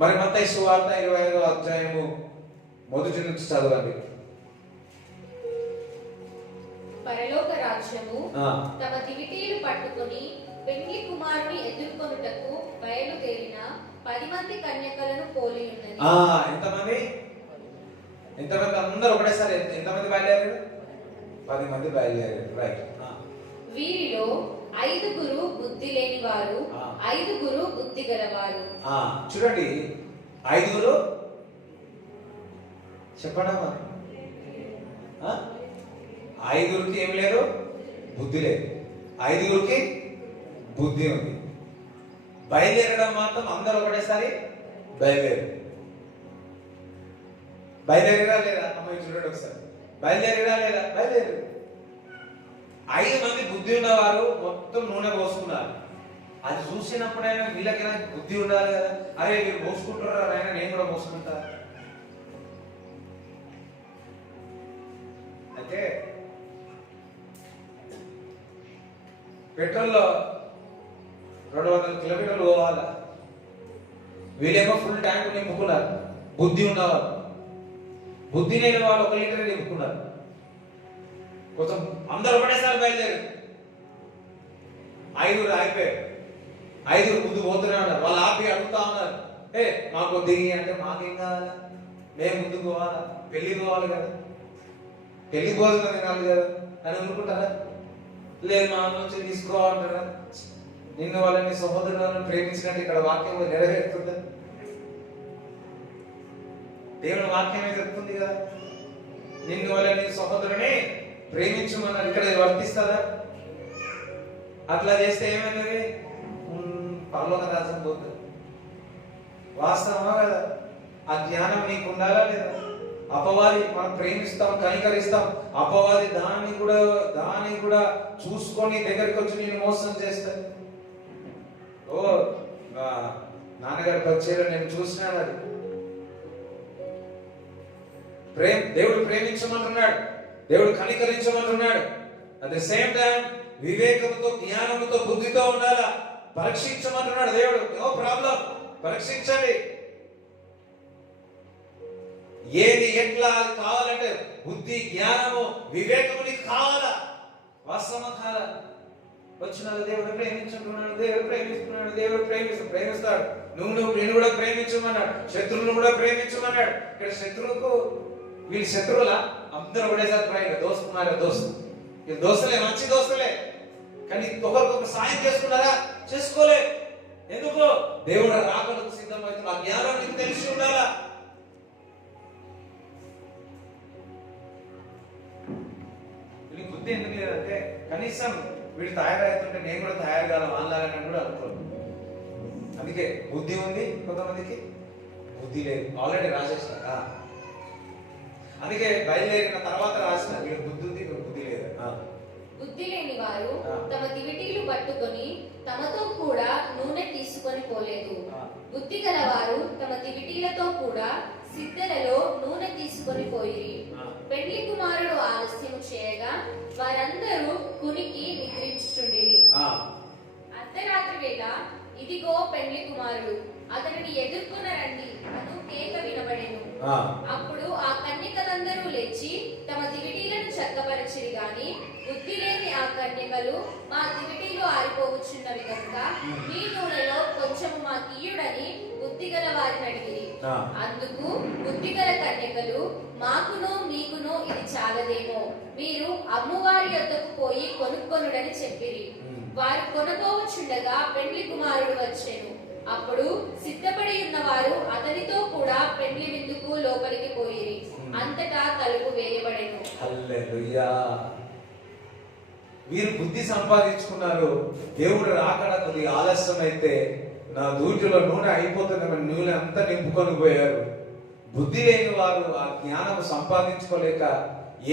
మరి మత్తయి సువార్త 25వ అధ్యాయము మొదటి నుంచి చదవండి. పరలోక రాజ్యము తమ దివిటీలు పట్టుకొని పెండ్లి కుమారుని ఎదుర్కొనుటకు బయలుదేరిన 10 మంది కన్యకలను పోలి ఉన్నది. ఎంతమంది అందరూ ఒకటేసారి ఎంతమంది బయలుదేరారు? 10 మంది బయలుదేరారు. రైట్. వీరిలో 5 బుద్ధి లేని వారు, 5 బుద్ధి గలవారు. చూడండి, 5 చెప్పడమా? 5కి ఏమి లేదు? బుద్ధి లేదు. 5కి బుద్ధి ఉంది. బయలుదేరడం మాత్రం అందరూ ఒకటేసారి బయలుదేరిరా లేదా? అమ్మాయి చూడండి ఒకసారి, బయలుదేరిరా లేదా? బయలుదేరు. 5 మంది బుద్ధి ఉన్నవారు మొత్తం నూనె పోసుకున్నారు. అది చూసినప్పుడైనా వీళ్ళకైనా బుద్ధి ఉండాలి కదా. అరే మీరు పోసుకుంటారా అయినా నేను కూడా పోసుకుంటా. అయితే పెట్రోల్లో 200 కిలోమీటర్లు పోవాలా, వీళ్ళేమో ఫుల్ ట్యాంక్ నింపుకున్నారు. బుద్ధి ఉన్నవారు, బుద్ధి లేని వాళ్ళు 1 లీటర్ నింపుకున్నారు. కొంచెం అందరూ ఒకటేసారి బయలుదేరు. 5 అయిపోయారు. 5 ముందు పోతూనే ఉన్నారు. వాళ్ళు ఆపి అడుగుతా ఉన్నారు, మాకు దిగి అంటే మాకేం కావాలా, మేము ముందుకు పోవాలా, పెళ్లికి పోవాలి కదా, పెళ్లికి భోజనం తినాలి కదా అని అనుకుంటారా? లేదు మా నుంచి తీసుకోవాలంటారా? నిన్ను వాళ్ళని సహోదరులను ప్రేమించినట్టు ఇక్కడ వాక్యం నెరవేరుతుందా? దేవుని వాక్యమే చెప్తుంది కదా, నిన్ను వాళ్ళని సహోదరుని ప్రేమించమన్నారు. ఇక్కడ వర్తిస్తుందా? అట్లా చేస్తే ఏమైనది? పరలోక రాజ్యం పోతుంది. వాస్తవమా కదా? ఆ జ్ఞానం నీకు ఉండాలా లేదా? అపవాది మనం ప్రేమిస్తాం, కనికరిస్తాం. అపవాది దాన్ని కూడా చూసుకొని దగ్గరికి వచ్చి నేను మోసం చేస్తాను. నాన్నగారి పరిచయం నేను చూసినాను. అది దేవుడు ప్రేమించమంటున్నాడు, దేవుడు కనికరించమంటున్నాడు. అట్ ద సేమ్ టైం వివేకంతో, జ్ఞానంతో, బుద్ధితో ఉండాలా. పరీక్షించమంటున్నాడు దేవుడు. నో ప్రాబ్లం, పరీక్షించండి. ఏది ఎట్లా కావాలంటే బుద్ధి, జ్ఞానము, వివేకము నీకు కావాలా. వాస్తవం కాదా? వచ్చిన దేవుడు ప్రేమించుకున్నాడు, దేవుడు ప్రేమిస్తున్నాడు, దేవుడు ప్రేమిస్తాడు. నేను కూడా ప్రేమించమన్నాడు, శత్రువులను కూడా ప్రేమించమన్నాడు. ఇక్కడ శత్రువుకు వీళ్ళు శత్రువులా? అందరూ ఒకటేసారి ప్రేమ. దోస్తున్నారా? వీళ్ళు దోస్తులే, మంచి దోస్తులే, కానీ ఒకరికొకరు సాయం చేసుకున్నారా? చేసుకోలే. ఎందుకు? దేవుడు రాకడకు సిద్ధమవుతుంది. ఆ జ్ఞానం నీకు తెలిసి ఉండాలా. వీళ్ళకి బుద్ధి ఎందుకు లేదంటే కనీసం వీడు తయారవుతుంటే నేను కూడా తయారు కాదు వాళ్ళని కూడా అనుకోరు. అందుకే బుద్ధి ఉంది కొంతమందికి, బుద్ధి లేదు. ఆల్రెడీ రాసేస్తారు. అందుకే బయలుదేరిన తర్వాత రాసిన వీడు బుద్ధి ఉంది, వీడు బుద్ధి లేదు. బుద్ధి లేని వారు ఆ. తమ దివిటీలు పట్టుకొని తమతో కూడా నూనె తీసుకొని పోలేదు. ఆ. బుద్ధి గలవారు తమ దివిటీలతో కూడా సిద్ధలలో నూనె తీసుకొని పోయిరి. ఆ. పెళ్లి కుమారుడు ఆలస్యం చేయగా వారందరూ కునికి నిద్రించుచుండిరి. అర్ధరాత్రి వేళ ఇదిగో పెళ్లి కుమారుడు, అతనిని ఎదుర్కొన రండి అను కేక వినబడెను. అప్పుడు ఆ కన్యకలందరూ లేచి తమ దివిటీలను చక్కపరచిరి గాని బుద్ధి లేని ఆ కన్యకలు, మా దివిటీలు ఆరిపోవచ్చున్నవి కనుక మీ నూనెలో కొంచెము మాకియ్యుడని బుద్ధిగల వారిని అడిగిరి. అందుకు బుద్ధిగల కన్యకలు, మాకునో మీకునో ఇది చాలదేమో, మీరు అమ్మువారి యొద్దకు పోయి కొనుక్కొనుడని చెప్పిరి. వారు కొనుక్కోవచ్చుండగా పెండ్లి కుమారుడు వచ్చెను. అప్పుడు సిద్ధపడి ఉన్నవారు అతనితో కూడా పెండ్లి విందుకు లోపలికి పోయిరి. అంతటా తలుపు వేయబడెను. హల్లెలూయా. వీరు బుద్ధి సంపాదించుకున్నారు. దేవుడు రాకడ కొద్దిగా ఆలస్యం అయితే నా దూటిలో నూనె అయిపోతుందని నూనె అంతా నింపుకొని పోయారు. బుద్ధి లేని వారు ఆ జ్ఞానం సంపాదించుకోలేక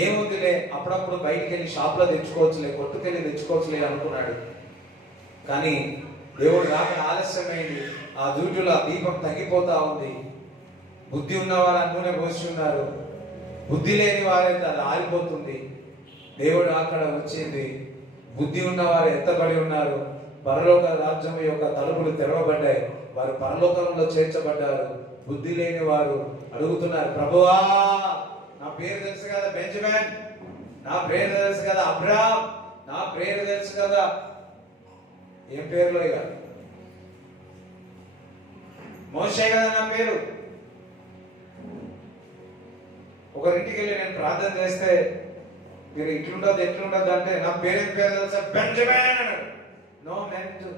ఏముందిలే, అప్పుడప్పుడు బయటికి వెళ్ళి షాప్లో తెచ్చుకోవచ్చులే, కొట్టుకెళ్ళి తెచ్చుకోవచ్చులే అనుకున్నాడు. కానీ దేవుడు రాకడ ఆలస్యమైంది. ఆ దూటిలో ఆ దీపం తగ్గిపోతా ఉంది. బుద్ధి ఉన్నవారు ఆ నూనె పోసి ఉన్నారు, బుద్ధి లేని వారైతే అది ఆరిపోతుంది. దేవుడు అక్కడ వచ్చింది. బుద్ధి ఉన్నవారు ఎత్తబడి ఉన్నారు. పరలోక రాజ్యం యొక్క తలుపులు తెరవబడ్డాయి. వారు పరలోకంలో చేర్చబడ్డారు. బుద్ధి లేని వారు అడుగుతున్నారు, ప్రభువా నా పేరు తెలుసు కదా బెంజమిన్, నా పేరు తెలుసు కదా అబ్రహాం, నా పేరు తెలుసు కదా, ఏం పేరులో ఇక మోషే కదా నా పేరు. ఒకరింటికి వెళ్ళి నేను ప్రార్థన చేస్తే మీరు ఇట్లుండదు ఎట్లుండదు అంటే నా పేరు తెలుసా బెంజమిన్ అన్నాడు. నో మెంజు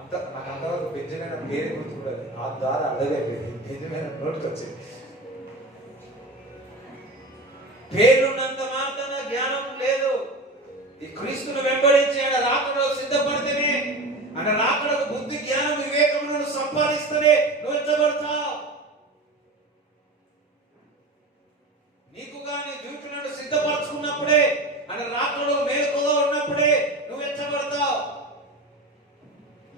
అంత నాకు అంతవరకు బెంజమిన్ పేరు గుర్తుపడదు. ఆ ద్వారా అర్థమైపోయింది బెంజమిన్ నోటికి వచ్చింది. పేరున్నంత మాత్రాన జ్ఞానం లేదు. ఈ క్రీస్తును వెంబడించి ఆయన రాకడలో సిద్ధపడితేనే, ఆయన రాకడకు బుద్ధి జ్ఞానం వివేకములను సంపాదిస్తేనే నువ్వు ఎత్తబడతావు. నీకు కానీ డ్యూటీలను సిద్ధపరచుకున్నప్పుడే, ఆయన రాకడలో మేలుకోగా ఉన్నప్పుడే నువ్వు ఎత్తబడతావు.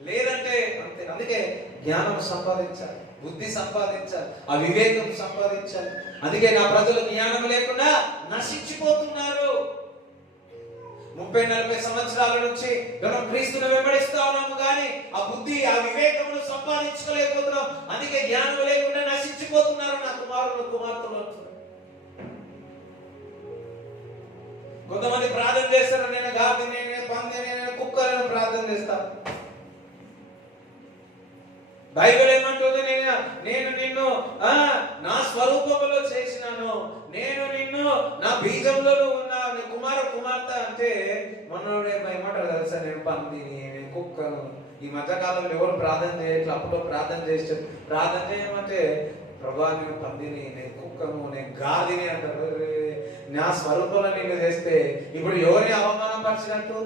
లేదంటే అంతే. అందుకే జ్ఞానం సంపాదించాలి, బుద్ధి సంపాదించాలి, ఆ వివేకం సంపాదించాలి. అందుకే నా ప్రజలు జ్ఞానం లేకుండా నశించిపోతున్నారు. 30-40 సంవత్సరాల నుంచి మనం క్రీస్తును వెంబడిస్తా ఉన్నాము కానీ ఆ బుద్ధి ఆ వివేకమును సంపాదించుకోలేకపోతున్నాం. అందుకే జ్ఞానం లేకుండా నశించిపోతున్నారు నా కుమారులు కుమార్తెలు. కొంతమంది ప్రార్థన చేస్తారు, నేను గాడిని, నేను పందిని, నేను కుక్కలను ప్రార్థన చేస్తాను. బైబిల్ ఏమంటుంది, నేను నిన్ను నా స్వరూపంలో చేసినాను, నేను నిన్ను నా బీజంలో ఉన్న కుమార్తె అంటే మనోడు ఏమంటారు తెలుసా, నేను పందిని, నేను కుక్కను. ఈ మధ్యకాలంలో ఎవరు ప్రార్థన చేయట్లేదు. అప్పుడు ప్రార్థన చేస్తే ప్రార్థన చేయమంటే ప్రభా నేను పందిని, నేను కుక్కను, నేను గాదిని అంటారు. నా స్వరూపంలో నిన్ను చేస్తే ఇప్పుడు ఎవరిని అవమానం పరిచినట్టు?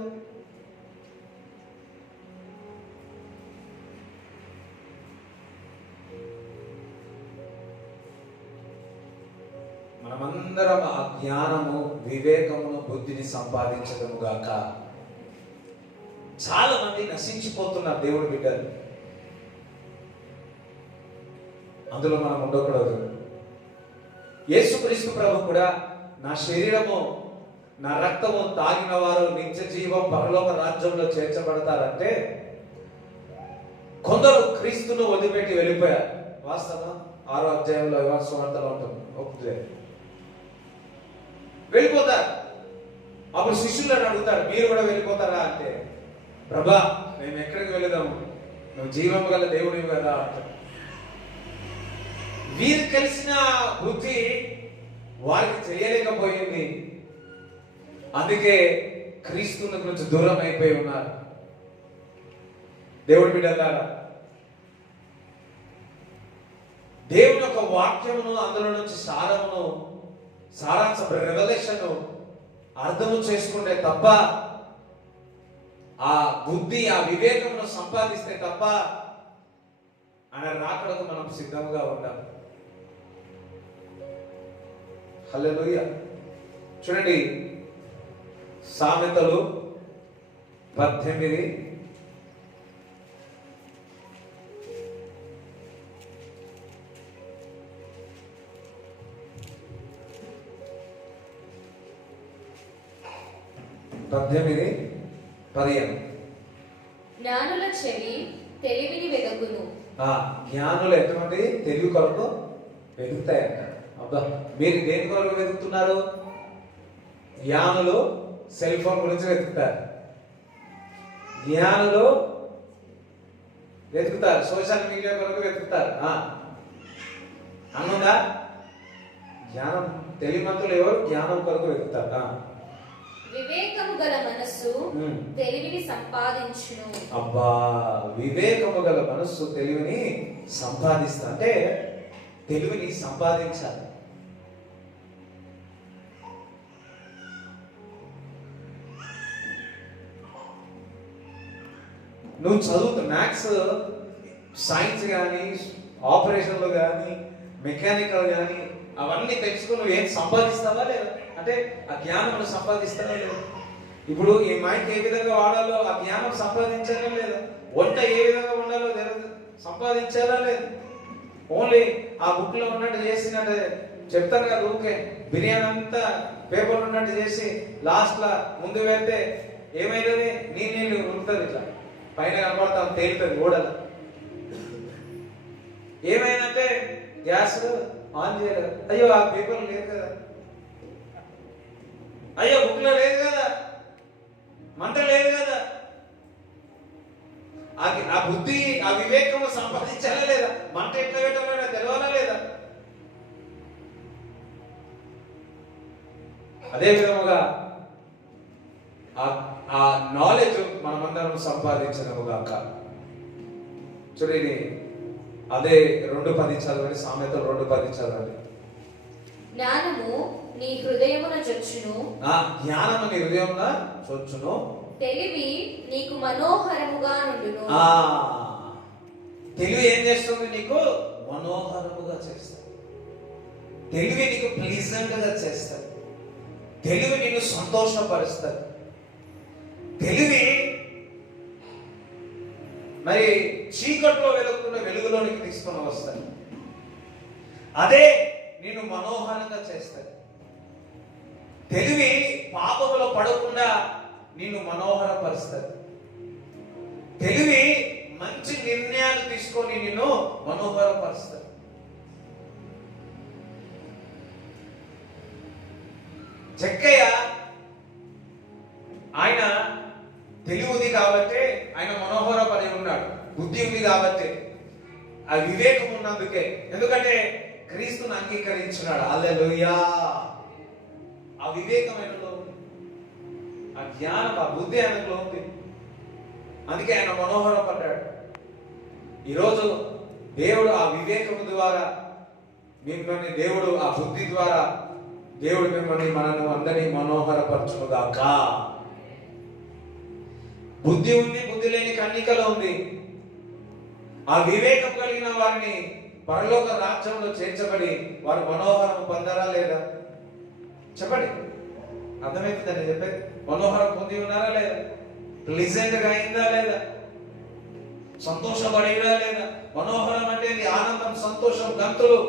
మనమందరం ఆ జ్ఞానము వివేకమును బుద్ధిని సంపాదించడము గాక. చాలా మంది నశించిపోతున్నారు దేవుడి బిడ్డలు. అందులో మనం ఉండకూడదు. యేసుక్రీస్తు ప్రభు కూడా నా శరీరము నా రక్తము తాగిన వారు నిత్య జీవం పరలోక రాజ్యంలో చేర్చబడతారంటే కొందరు క్రీస్తును వదిలిపెట్టి వెళ్ళిపోయారు. వాస్తవం 6వ అధ్యాయంలో యోహాను సువార్తలో ఉంటుంది. వెళ్ళిపోతారు. అప్పుడు శిష్యులను అడుగుతారు, మీరు కూడా వెళ్ళిపోతారా అంటే, ప్రభా మేము ఎక్కడికి వెళదాము, నువ్వు జీవం గల దేవుడివి కదా అంటారు. వీరు కలిసిన బుద్ధి వారికి తెలియలేకపోయింది. అందుకే క్రీస్తుని గురించి దూరం అయిపోయి ఉన్నారు. దేవుడి బిడ్డలారా, దేవుని యొక్క వాక్యమును అందులో నుంచి సారాంశం రెవల్యూషన్ అర్థము చేసుకుంటే తప్ప, ఆ బుద్ధి ఆ వివేకమును సంపాదిస్తే తప్ప ఆయన రాకడకు మనం సిద్ధంగా ఉండాలి. హల్లెలూయా. చూడండి, సామెతలు 18 15. జ్ఞానుల చెవి తెలివిని వెదకును. జ్ఞానులు ఎటువంటి తెలివి కొరకు వెతుకుతాయంట. అబ్బా, మీరు దేని కొరకు వెతుకుతున్నారు? జ్ఞానులు సెల్ ఫోన్ గురించి వెతుకుతారు, జ్ఞానులు వెతుకుతారు, సోషల్ మీడియా కొరకు వెతుకుతారు. అన్నుందా? జ్ఞానం తెలివిమంతులు ఎవరు? జ్ఞానం కొరకు వెతుకుతారు. వివేకము గల మనస్సు తెలివిని సంపాదించును. అబ్బా, వివేకము గల మనస్సు తెలివిని సంపాదిస్తా అంటే తెలివిని సంపాదించాలి. నువ్వు చదువుతు మ్యాథ్స్, సైన్స్ కానీ, ఆపరేషన్లు కానీ, మెకానికల్ కానీ అవన్నీ తెలుసుకుని నువ్వు ఏం సంపాదిస్తావా లేదా? అంటే ఆ జ్ఞానం సంపాదిస్తావా లేదా? ఇప్పుడు ఈ మైక్ ఏ విధంగా వాడాలో ఆ జ్ఞానం సంపాదించాలా లేదా? వంట ఏ విధంగా ఉండాలో సంపాదించాలా లేదా? ఓన్లీ ఆ బుక్ లో ఉన్నట్టు చేసినట్టు చెప్తారు కదా, ఊకే బిర్యానీ అంతా పేపర్ ఉన్నట్టు చేసి లాస్ట్ లా ముందు వెళ్తే ఏమైతుంది? నీళ్ళు ఉంటుంది, ఇట్లా పైన కనపడతాం, తేలుతుంది ఓడల. ఏమైందంటే గ్యాస్ ఆన్ చేయలేదు, అయ్యో ఆ పేపర్ లేదు కదా, అయ్యో బుక్ లో లేదు కదా, మంట లేదు కదా. ఆ బుద్ధి, ఆ వివేకము సంపాదించాలా లేదా? మంట ఎట్లా పెట్టాలో తెలవాలా లేదా? అదే విధముగా ఆ నాలెడ్జ్ మనమందరం సంపాదించడముగాక. చూడండి, అదే 2:10 చదవండి, సామెతలు 2:10 చదవండి. జ్ఞానము నీ హృదయమున చొచ్చును. జ్ఞానము నీ హృదయమున చొచ్చును. తెలివి నీకు మనోహరముగా నుండును. తెలివి ఏం చేస్తుంది? నీకు మనోహరముగా చేస్తుంది. తెలివి నీకు ప్లీజెంట్ గా చేస్తుంది. తెలివి నిన్ను సంతోషపరుస్తుంది. తెలివి మరి చీకట్లో వెలుగుతున్న వెలుగులోనికి తీసుకొని వస్తుంది. అదే నిన్ను మనోహరంగా చేస్తుంది. తెలివి పాపములో పడకుండా నిన్ను మనోహరపరుస్తుంది. తెలివి మంచి నిర్ణయాలు తీసుకొని నిన్ను మనోహరపరుస్తుంది. జక్కయ్య ఆయన తెలివి ఉంది కాబట్టి ఆయన మనోహరపడి ఉన్నాడు. బుద్ధి ఉంది కాబట్టి, ఆ వివేకం ఉన్నందుకే. ఎందుకంటే క్రీస్తుని అంగీకరించున్నాడు. హల్లెలూయా. ఆ వివేకం ఆయనలో ఉంది, ఆ జ్ఞానం, ఆ బుద్ధి ఆయనలో ఉంది. అందుకే ఆయన మనోహరపడ్డాడు. ఈరోజు దేవుడు ఆ వివేకము ద్వారా మిమ్మల్ని, దేవుడు ఆ బుద్ధి ద్వారా దేవుడు మిమ్మల్ని, మనను అందరినీ మనోహరపరచునుగాక. బుద్ధి ఉంది, బుద్ధి లేని కన్నికలో ఉంది. ఆ వివేకం కలిగిన వారిని పరలోక రాజ్యంలో చేర్చబడి వారు మనోహరం పొందరా లేదా? చెప్పండి, అర్థమైపోతుందని చెప్పేది. మనోహరం పొంది ఉన్నారా లేదా? ప్లీజెంట్ గా అయిందా లేదా? సంతోషపడిరా లేదా? మనోహరం అంటే ఆనందం, సంతోషం, గంతులు.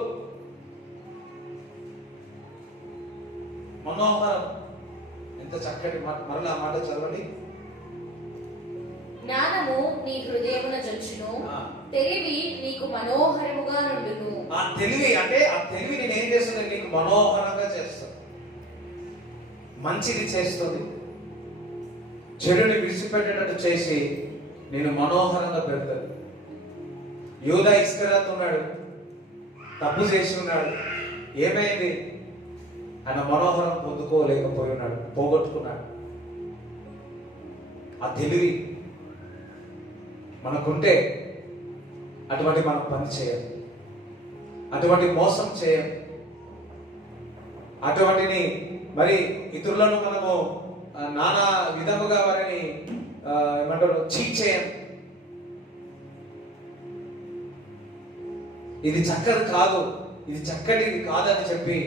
మనోహరం ఎంత చక్కటి మాట. మరలా మాట చదవండి. జ్ఞానము నీ హృదయమున చొచ్చును. తెలివి నీకు మనోహరముగా నుండును. ఆ తెలివి అంటే, ఆ తెలివి నేను ఏం చేస్తుంది? నీకు మనోహరంగా చేస్తుంది, మంచిది చేస్తుంది, చెడుని విడిచిపెట్టేటట్టు చేసి నేను మనోహరంగా పెడతాను. యూదా ఇస్కరియోతు ఉన్నాడు, తప్పు చేసి ఉన్నాడు. ఏమైంది? ఆయన మనోహరం పొందుకోలేకపోయి ఉన్నాడు, పోగొట్టుకున్నాడు. ఆ తెలివి మనకుంటే అటువంటి మనం పని చేయం, అటువంటి మోసం చేయం, అటువంటిని మరి ఇతరులను మనము నానా విధముగా వారిని ఏమంటారు, చీట్ చేయం. ఇది చక్కది కాదు, ఇది చక్కటిది కాదని చెప్పి,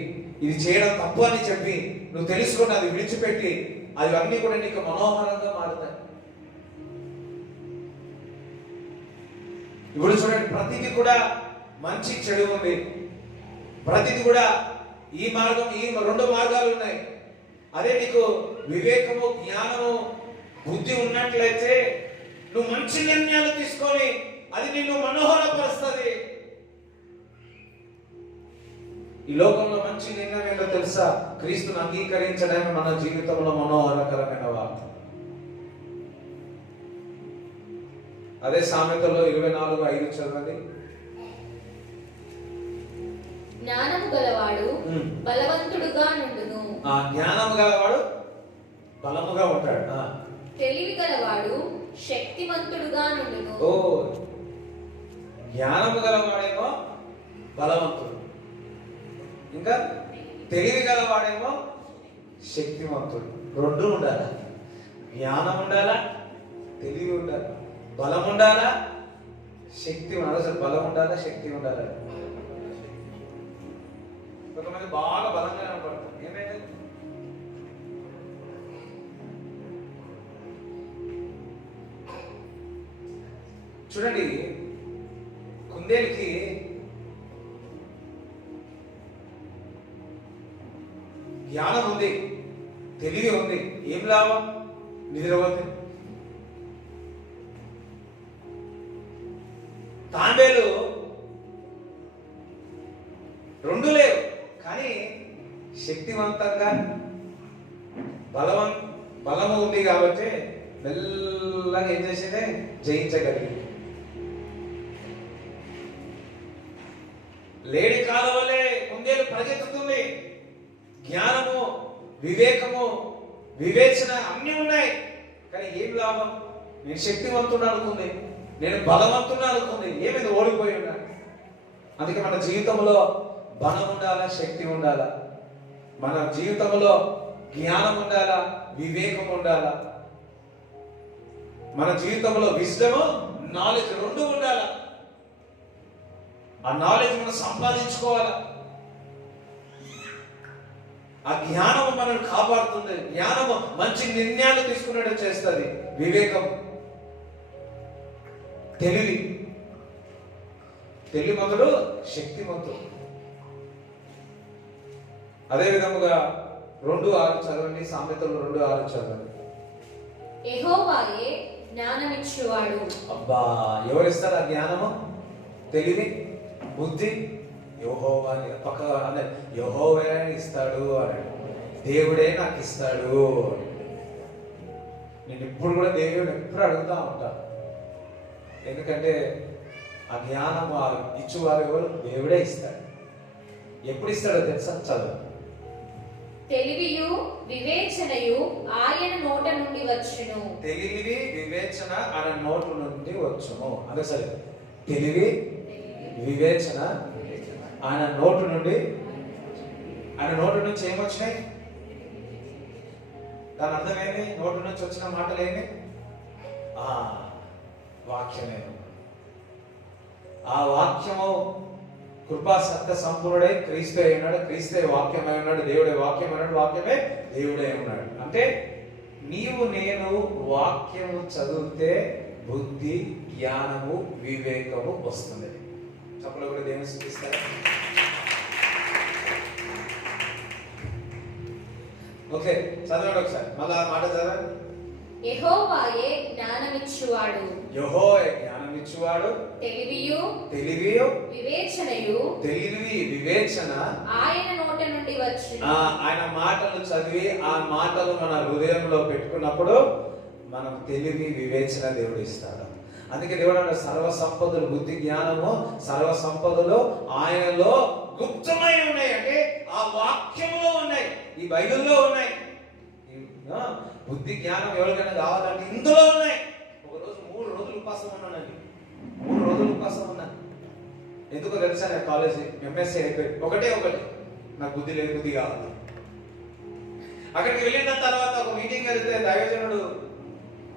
ఇది చేయడం తప్పు అని చెప్పి నువ్వు తెలుసుకుని అది విడిచిపెట్టి అది అన్నీ కూడా నీకు మనోహరంగా మారుతాయి. ఇప్పుడు చూడండి, ప్రతిదీ కూడా మంచి చెడు ఉంది, ప్రతిదీ కూడా ఈ మార్గం, ఈ రెండు మార్గాలు ఉన్నాయి. అదే నీకు వివేకము, జ్ఞానము, బుద్ధి ఉన్నట్లయితే నువ్వు మంచి నిర్ణయాలు తీసుకొని అది నిన్ను మనోహరపరుస్తుంది. ఈ లోకంలో మంచి నిర్ణయం ఏంటో తెలుసా? క్రీస్తుని అంగీకరించడానికి మన జీవితంలో మనోహరకరమైన వార్త. అదే సామెతలో 24:5 చదవండి. జ్ఞానము గలవాడు బలవంతుడుగా నుండును. జ్ఞానము గలవాడు బలముగా ఉంటాడు. తెలివి గలవాడు శక్తివంతుడుగా నుండును. జ్ఞానము గలవాడేమో బలవంతుడు, ఇంకా తెలివి గలవాడేమో శక్తివంతుడు. రెండు ఉండాలా? జ్ఞానం ఉండాలా, తెలివి ఉండాలా, బలం ఉండాలా, శక్తి ఉండాలి. అసలు బలం ఉండాలా, శక్తి ఉండాలా? కొంతమంది బాగా బలంగా కనపడతారు. ఏమైంది? చూడండి, కుందేలుకి జ్ఞానం ఉంది, తెలివి ఉంది, ఏం లాభం? నిద్రపోతుంది. తాంబేలు రెండు లేవు, కానీ శక్తివంతంగా బలము ఉంది కాబట్టి మెల్లగా ఏం చేసిందే, జయించగలిగింది. లేడి కాలవలే కుందేలు పరిగెత్తుతుంది. జ్ఞానము, వివేకము, వివేచన అన్నీ ఉన్నాయి, కానీ ఏం లాభం? నేను శక్తివంతుడు అనుకుంది, నేను బలవంతుడు అనుకుంది, ఏమైంది? ఓడిపోయి ఉన్నాను. అందుకే మన జీవితంలో బలం ఉండాలా, శక్తి ఉండాలా, మన జీవితంలో జ్ఞానం ఉండాలా, వివేకం ఉండాలా, మన జీవితంలో విజ్డమ్, నాలెడ్జ్ రెండు ఉండాలా. ఆ నాలెడ్జ్ మనం సంపాదించుకోవాలా. ఆ జ్ఞానము మనల్ని కాపాడుతుంది. జ్ఞానము మంచి నిర్ణయాలు తీసుకున్నట్టు చేస్తుంది. వివేకం, తెలివిమంతుడు, శక్తిమంతుడు. అదే విధముగా 2:6 చదవండి. సామెతలు 2:6 చదవండి. యెహోవాయే జ్ఞానమిచ్చువాడు. అబ్బా, ఎవరిస్తారు ఆ జ్ఞానము, తెలివి, బుద్ధి? యెహోవా. పక్కగా అన్నాడు, యెహోవా ఇస్తాడు అన్నాడు. దేవుడే నాకు ఇస్తాడు. నేను ఇప్పుడు కూడా దేవుడు ఎప్పుడు అడుగుతా ఉంటా. ఎందుకంటే ఆ జ్ఞానం ఇచ్చువారు ఎవరు? దేవుడే ఇస్తాడు. ఎప్పుడు ఇస్తాడో తెలుసా? చదువు. తెలివియు వివేచనయు ఆయన నోట నుండి వచ్చును. తెలివి, వివేచన ఆయన నోటు నుండి వచ్చును. అదే సరే, తెలివి, వివేచన ఆయన నోటు నుండి. ఆయన నోటు నుంచి ఏమొచ్చినాయి? దాని అర్థం ఏంటి? నోటు నుంచి వచ్చిన మాటలు ఏంటి? వాక్యమే. ఆ వాక్యము కృపా సత్య సంపూర్ణుడై క్రీస్తు అయి ఉన్నాడు. క్రీస్తే వాక్యమై ఉన్నాడు. దేవుడే వాక్యం అన్నాడు. వాక్యమే దేవుడే ఉన్నాడు. అంటే నీవు నేను వాక్యము చదివితే బుద్ధి, జ్ఞానము, వివేకము వస్తుంది. చప్పలు కూడా దేవుని స్తుతిస్తారు. ఓకే, చదవండి ఒకసారి. మళ్ళా మాట చదవండి. యెహోవాయే జ్ఞానమిచ్చువాడు. యెహోవా జ్ఞానమిచ్చువాడు. తెలివియు వివేచన ఆయన నోట నుండి వచ్చును. ఆయన మాటలు చదివి ఆ మాటలు మన హృదయంలో పెట్టుకున్నప్పుడు మనం తెలివి, వివేచన దేవుడు ఇస్తాడు. అందుకే దేవుడు అన్నాడు, సర్వ సంపదలు, బుద్ధి, జ్ఞానము, సర్వ సంపదలు ఆయనలో గుప్తమై ఉన్నాయి. అంటే ఆ వాక్యంలో ఉన్నాయి, ఈ బైబిల్లో ఉన్నాయి. బుద్ధి, జ్ఞానం ఎవరికైనా కావాలంటే ఇందులో ఉన్నాయి. ఒకరోజు 3 రోజులు ఉపాసం ఉన్నానండి. 3 రోజులు ఉపాసం ఉన్నాను. ఎందుకో తెలుసా? నేను కాలేజ్ ఎంఎస్సీ అయిపోయి ఒకటి నాకు బుద్ధి లేదు, బుద్ధి కావాలి. అక్కడికి వెళ్ళిన తర్వాత ఒక మీటింగ్ వెళ్తే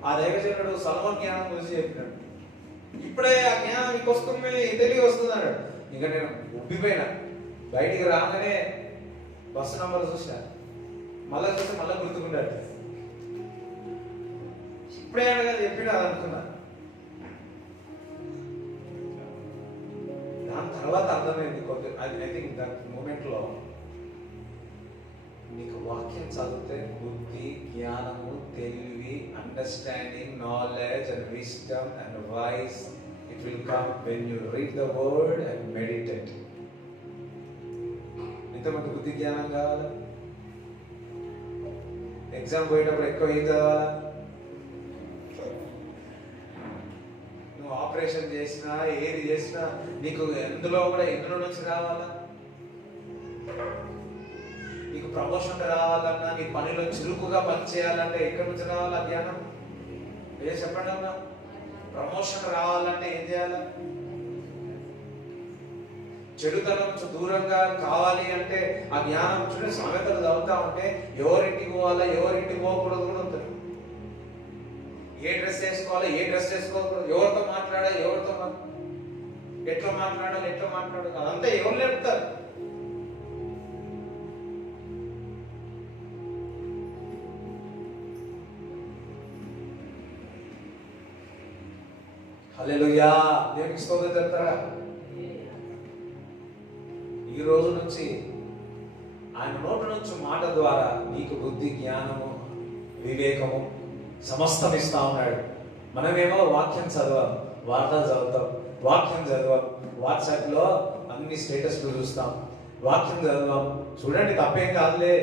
ఆ దైవజనుడు సొలొమోను జ్ఞానం గురించి చెప్పినాడు. ఇప్పుడే ఆ జ్ఞానం మీకు వస్తుంది, తెలివి వస్తుంది అన్నాడు. ఇంకా నేను ఉబ్బిపోయినా. బయటికి రాగానే బస్సు నంబర్ చూసిన, మళ్ళీ చూస్తే మళ్ళీ గుర్తుకుంటాడు. ఇప్పుడే కదా చెప్పినా అనుకున్నా. దాని తర్వాత అర్థమైంది కొద్ది, ఐ థింక్ దట్ మూమెంట్లో నీకు వాక్యం చదివితే బుద్ధి, జ్ఞానము, తెలివి, understanding, knowledge and wisdom and voice it will come when you read the word and meditate. ఇంతమంది బుద్ధి జ్ఞానం కావాలా? ఎగ్జామ్ పోయేటప్పుడు ఎక్కువ ఏం చదవాలా? నువ్వు ఆపరేషన్ చేసినా ఏది చేసినా నీకు ఎందులో నుంచి రావాలా? నీకు ప్రమోషన్ రావాలన్నా, నీ పనిలో చురుకుగా పనిచేయాలంటే ఎక్కడి నుంచి రావాలా జ్ఞానం? ఏ చెప్పండి అన్నా. ప్రమోషన్ రావాలంటే ఏం చేయాలి? చెడుతనం దూరంగా కావాలి అంటే ఆ జ్ఞానం. చూడండి, సామెతలు చదువుతా ఉంటే ఎవరింటికి పోవాలా, ఎవరింటికి పోకూడదు కూడా ఉంటుంది. ఏ డ్రెస్ వేసుకోవాలి, ఏ డ్రెస్ వేసుకోకూడదు, ఎవరితో మాట్లాడాలి, ఎట్లా మాట్లాడాలి అదంతా ఎవరు చెప్తారు? హల్లెలూయా, దేవునికి స్తోత్రం చెప్తారా? ఈ రోజు నుంచి ఆయన నోటి నుంచి మాట ద్వారా నీకు బుద్ధి, జ్ఞానము, వివేకము సమస్తం ఇస్తా ఉన్నాడు. మనమేమో వాక్యం చదవం, వార్తలు చదువుతాం, వాక్యం చదవం, వాట్సాప్లో అన్ని స్టేటస్లు చూస్తాం, వాక్యం చదవం. చూడండి, తప్పేం కాదులే,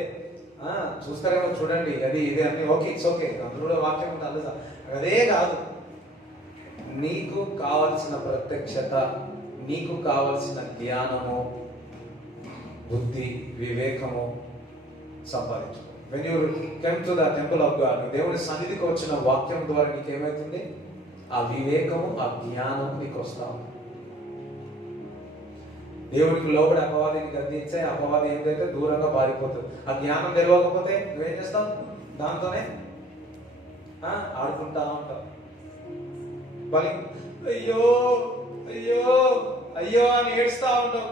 చూస్తారేమో చూడండి, అది ఇది అన్ని ఓకే, ఇట్స్ ఓకే, అందులో కూడా వాక్యం ఉంటుంది. అదే కాదు, నీకు కావలసిన ప్రత్యక్షత, నీకు కావలసిన జ్ఞానము, బుద్ధి, వివేకము సంపాదించు. When you come to the temple of God, దేవుని సన్నిధికి వచ్చిన వాక్యం ద్వారా నీకు ఏమవుతుంది? ఆ వివేకము, ఆ జ్ఞానం నీకు వస్తా ఉంది. దేవునికి లోబడి అపవాదిని గద్దించే అపవాది ఏంటంటే దూరంగా పారిపోతుంది. ఆ జ్ఞానం తెలియకపోతే నువ్వేం చేస్తావు? దాంతోనే ఆడుకుంటా ఉంటావు. బలి అయ్యో అయ్యో అయ్యో అని ఏడుస్తా ఉంటావు.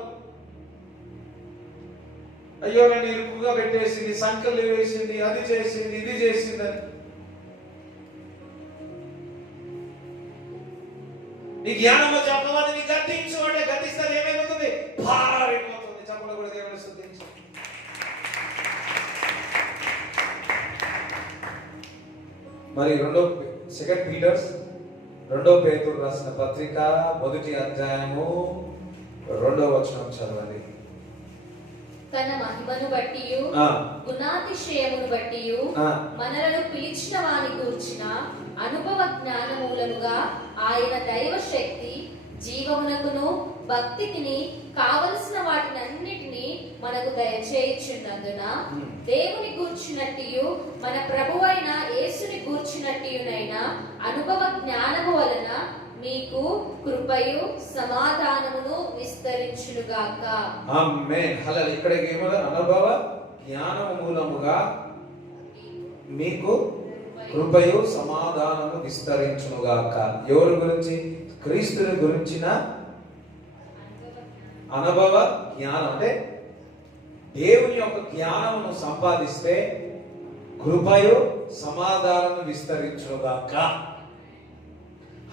అయ్యో నన్ను ఇరుకుగా పెట్టేసింది, సంకలు వేసింది, అది చేసింది, ఇది చేసింది అని. నీ జ్ఞానం వచ్చి అపవాదిని గద్దించు అంటే గద్దిస్తే ఏమైపోతుంది? భారమైపోతుంది. చెప్పడం కూడా దేవుని స్తుతించు. మరి 2 పీటర్స్ 2 పేతురు రాసిన పత్రిక 1వ అధ్యాయము 2వ వచనం చదవండి. తన మహిమను బట్టియు గుణాతిశయమును బట్టియు మనలను పిలిచిన వాని గూర్చిన అనుభవ జ్ఞానమూలముగా ఆయన దైవ శక్తి జీవమునకును భక్తికిని కావలసిన వాటినన్నిటినీ మనకు దయచేయుచున్నందున దేవుని గూర్చినట్టియు మన ప్రభువైన యేసుని గూర్చినట్టియునైన అనుభవ జ్ఞానము వలన మీకు కృపయు సమాధానమును విస్తరించునుగాక. ఆమేన్. హల్లెలూయా. ఇక్కడ ఏమో అనుభవ జ్ఞానము మూలముగా మీకు కృపయు సమాధానము విస్తరించునుగాక. ఎవరి గురించి? క్రీస్తుని గురించిన అనుభవ జ్ఞానం. అంటే దేవుని యొక్క జ్ఞానమును సంపాదిస్తే కృపయు సమాధానము విస్తరించునుగాక.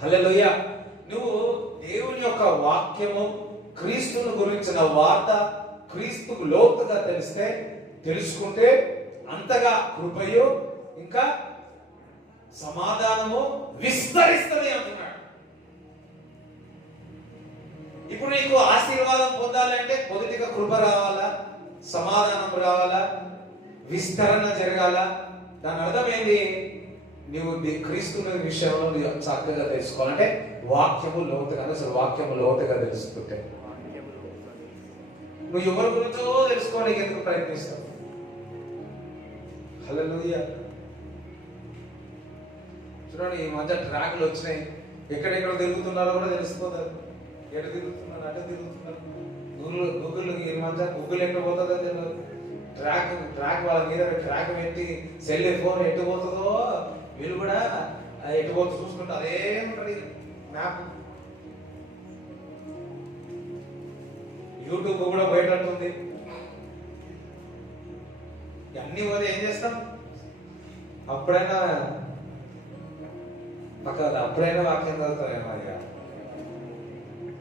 హల్లెలూయా. నువ్వు దేవుని యొక్క వాక్యము, క్రీస్తుని గురించిన వార్త, క్రీస్తుకు లోతుగా తెలుసుకుంటే అంతగా కృపయు ఇంకా సమాధానము విస్తరిస్తుంది అంటున్నాడు. ఇప్పుడు నీకు ఆశీర్వాదం పొందాలంటే మొదటిగా కృప రావాలా, సమాధానం రావాలా, విస్తరణ జరగాల. దాని అర్థం ఏంటి? నువ్వు క్రీస్తుని విషయంలో చక్కగా తెలుసుకోవాలంటే వాక్యము లోతుగా, అసలు వాక్యము లోతుగా తెలుసుకుంటే నువ్వు ఎవరి గురించో తెలుసుకోవడానికి ఎందుకు ప్రయత్నిస్తావు? హల్లెలూయా. చూడండి, ఈ మధ్య ట్రాక్లు వచ్చినాయి, ఎక్కడెక్కడ తిరుగుతున్నారో కూడా తెలిసిపోతారు. ఎటు తిరుగుతున్నారు, అటు తిరుగుతున్నారు. గూగుల్ ఈ మధ్య గూగుల్ ఎక్కడ పోతుందో తెలియదు. ట్రాక్ వాళ్ళ మీద ట్రాక్ పెట్టి సెల్ ఫోన్ ఎటు పోతుందో వీళ్ళు కూడా ఎటు పోతు చూసుకుంటారు. అదే ఉంటుంది మ్యాప్. యూట్యూబ్ కూడా పోయేటట్టుంది. అన్నీ పోతే ఏం చేస్తాం? అప్పుడైనా అప్పుడైనా వాక్యం చదువుతామేమో. ఇక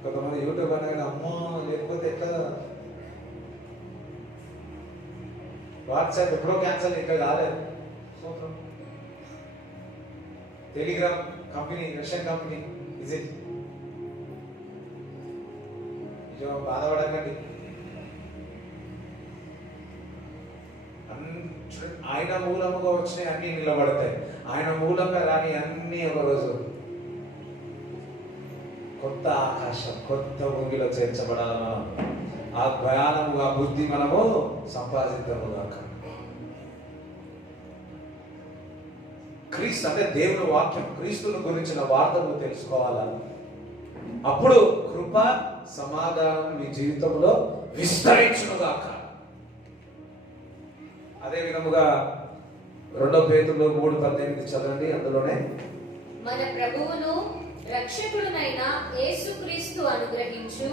కొంతమంది యూట్యూబ్ అనగానే అమ్మో లేకపోతే ఎట్లా, వాట్సాప్ ఎప్పుడో క్యాన్సల్, ఇంకా కాలేదు. Telegram company, Russian company, is it? బాధపడకండి. ఆయన మూలముగా వచ్చినాయి అన్ని నిలబడతాయి, ఆయన మూలంగా రాని అన్ని ఒక రోజు కొత్త ఆకాశం, కొత్త భూమిలో చేర్చబడాలి. మనం ఆ జ్ఞానము, ఆ బుద్ధి మనము సంపాదిద్దాము కాక. క్రీస్తు అంటే దేవుని వాక్యం, క్రీస్తుని గురించిన వార్తలు తెలుసుకోవాలా. అప్పుడు కృప సమాధానం మీ జీవితంలో విస్తరించునుగాక. అదే విధముగా 2 పేతురు 3:18 చదవండి. అందులోనే మన ప్రభువును రక్షకుడునైన యేసుక్రీస్తు అనుగ్రహించు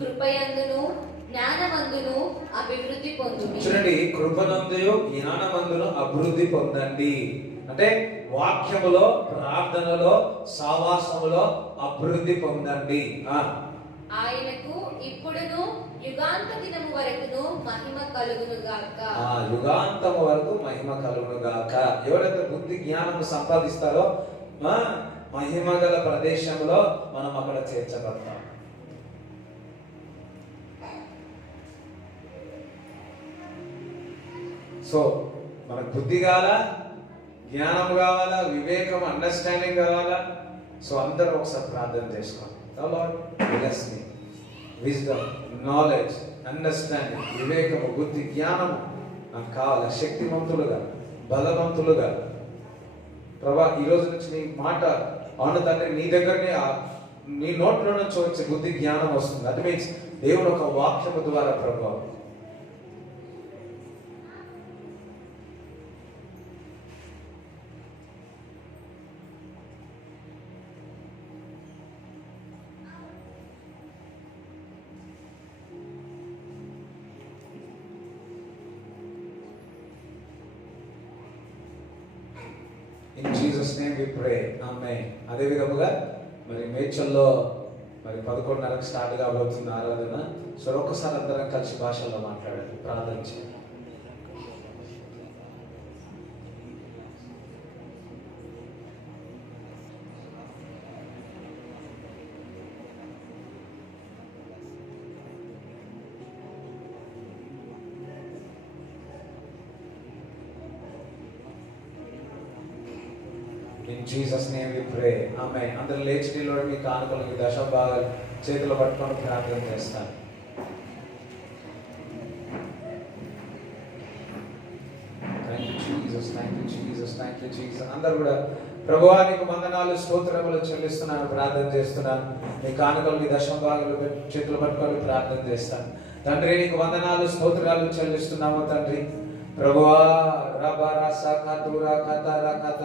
కృపయందును జ్ఞానమందును అభివృద్ధి పొందుడి. చూడండి, కృపనందు జ్ఞానమందును అభివృద్ధి పొందండి అంటే వాక్యములో, ప్రార్థనలో, సావాసములో అభివృద్ధి పొందండి. ఆయనకు ఇప్పుడును యుగాంత దినము వరకును మహిమ కలుగును గాక. యుగాంతము వరకు మహిమ కలుగును గాక. ఎవరైతే బుద్ధి జ్ఞానం సంపాదిస్తారో మహిమ గల ప్రదేశంలో మనం అక్కడ చేర్చబడతాం. సో మనకు బుద్ధి కావాలా, జ్ఞానం కావాలా, వివేకం, అండర్స్టాండింగ్ కావాలా. సో అందరూ ఒకసారి ప్రార్థన చేసుకోండి. Bless me. Wisdom, knowledge, understanding, వివేకము, బుద్ధి, జ్ఞానము నాకు కావాలా. శక్తివంతులుగా, బలవంతులుగా. ప్రభా, ఈ రోజు నుంచి నీ మాట, అవును తండ్రి, నీ దగ్గరనే నీ నోట్లో నుంచి వచ్చే బుద్ధి జ్ఞానం వస్తుంది. దట్ మీన్స్ దేవుడు ఒక వాక్యము ద్వారా ప్రభా ఇన్ జీసస్ నేమ్ వి ప్రే, ఆమేన్. అదే విధముగా మరి మేడ్చల్లో మరి 11:30కి స్టార్ట్ కాబోతుంది ఆరాధన. సో ఒక్కసారి అందరం కలిసి భాషల్లో మాట్లాడండి, ప్రార్థన చేయండి. In Jesus name we pray. Amen. అందరూ లేచి నిలబడి మీ కానుకలు, మీ దశభాగాలు చేతులు పట్టుకొని ప్రార్థన చేస్తాను. Thank you Jesus, thank you Jesus, thank you Jesus. అందరూ కూడా ప్రభువా నీకు వందనాలు, స్తోత్రములు చెల్లిస్తున్నాను, ప్రార్థన చేస్తున్నాను. మీ కానుకలు, మీ దశభాగాలు చేతులు పట్టుకొని ప్రార్థన చేస్తాను. తండ్రి నీకు వందనాలు, స్తోత్రాలు చెల్లిస్తున్నాము తండ్రి. ప్రభువా రబరా సకతురా కతరా కత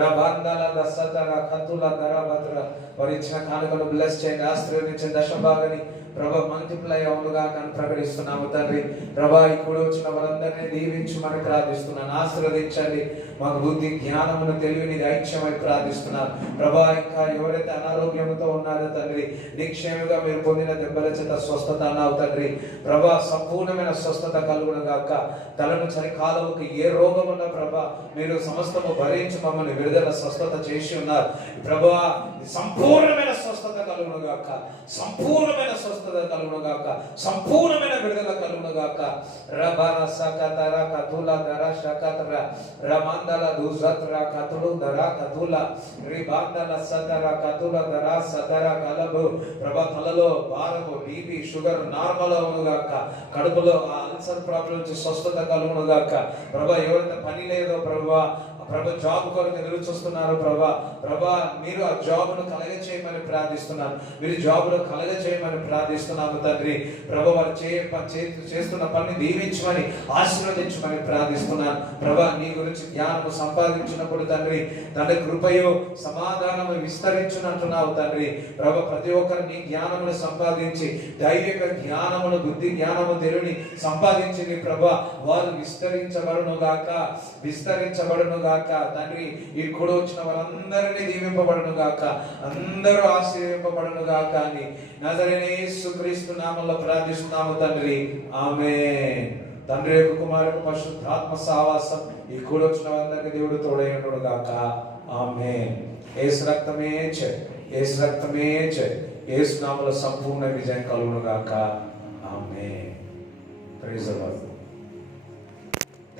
రబందల దసతర కతుల దరబద్ర వారి ఇచ్చిన కానుకలు బ్లెస్ చేయండి, ఆశీర్వదించిన దశభాగాన్ని ప్రభా మల్టిప్లై అవునుగా కానీ ప్రకటిస్తున్నాము తండ్రి. ప్రభా ఇప్పుడు వచ్చిన వారందరినీ దీవించమని ప్రార్థిస్తున్నాను, ఆశీర్వదించండి. మాకు బుద్ధి జ్ఞానమును తెలివిని ఐక్యమై ప్రార్థిస్తున్నాను ప్రభా. ఇంకా ఎవరైతే అనారోగ్యంతో ఉన్నారో తండ్రి, నిక్షేమంగా మీరు పొందిన దెబ్బల చేత స్వస్థత అన్నావు తండ్రి. ప్రభా సంపూర్ణమైన స్వస్థత కలుగును గాక. తలను చలికాలముకి ఏ రోగం ఉన్నా ప్రభా మీరు సమస్తము భరించి మమ్మల్ని విడుదల స్వస్థత చేసి ఉన్నారు ప్రభా. సంపూర్ణమైన స్వస్థత కలుగును గాక, సంపూర్ణమైన స్వస్థత కలుగును గాక, సంపూర్ణమైన విడుదల కలుగును గాక. రబర సకతర కతుల దర శకతర రమందల దుజత్ర కతులు దర కతుల రిబందల సతర కతుల దర సతర కలబు ప్రభా. తలలో భారము, బీపీ, షుగర్ నార్మల్ అవును గాక. కడుపులో ఆ అల్సర్ ప్రాబ్లం నుంచి స్వస్థత కలుగును గాక ప్రభా. ఎవరైతే పని లేదో ప్రభా ప్రభా జాబ్ కొరకు ఎదురు చూస్తున్నారు ప్రభా మీరు ఆ జాబ్ను కలగ చేయమని ప్రార్థిస్తున్నాను. మీరు జాబ్ను కలగ చేయమని ప్రార్థిస్తున్నాము తండ్రి. ప్రభా వారు చేస్తున్న పని దీవించమని ఆశీర్వదించమని ప్రార్థిస్తున్నాను. ప్రభా నీ గురించి జ్ఞానము సంపాదించినప్పుడు తండ్రి కృపయో సమాధానము విస్తరించునంటున్నావు తండ్రి. ప్రభా ప్రతి ఒక్కరు నీ జ్ఞానమును సంపాదించి దైవిక జ్ఞానమును బుద్ధి జ్ఞానము తెలివిని సంపాదించి నీ ప్రభా వారు విస్తరించబడును గాక తండ్రి. ఈ కూడా వచ్చిన వారందరినీ దీవింపబడును గాక, అందరూ ఆశీర్వింపబడును గాక అని నజరేయుడైన యేసుక్రీస్తు నామములో ప్రార్థిస్తున్నాము తండ్రి. ఆమేన్. తండ్రి యొక్క కుమారుడు పరిశుద్ధాత్మ సహవాసం ఈ కూడా వచ్చిన వారందరికీ దేవుడు తోడై ఉండును గాక. ఆమేన్. యేసు రక్తమే యేసు నామములో సంపూర్ణ విజయం కలుగును గాక. ఆమేన్. Praise the lord.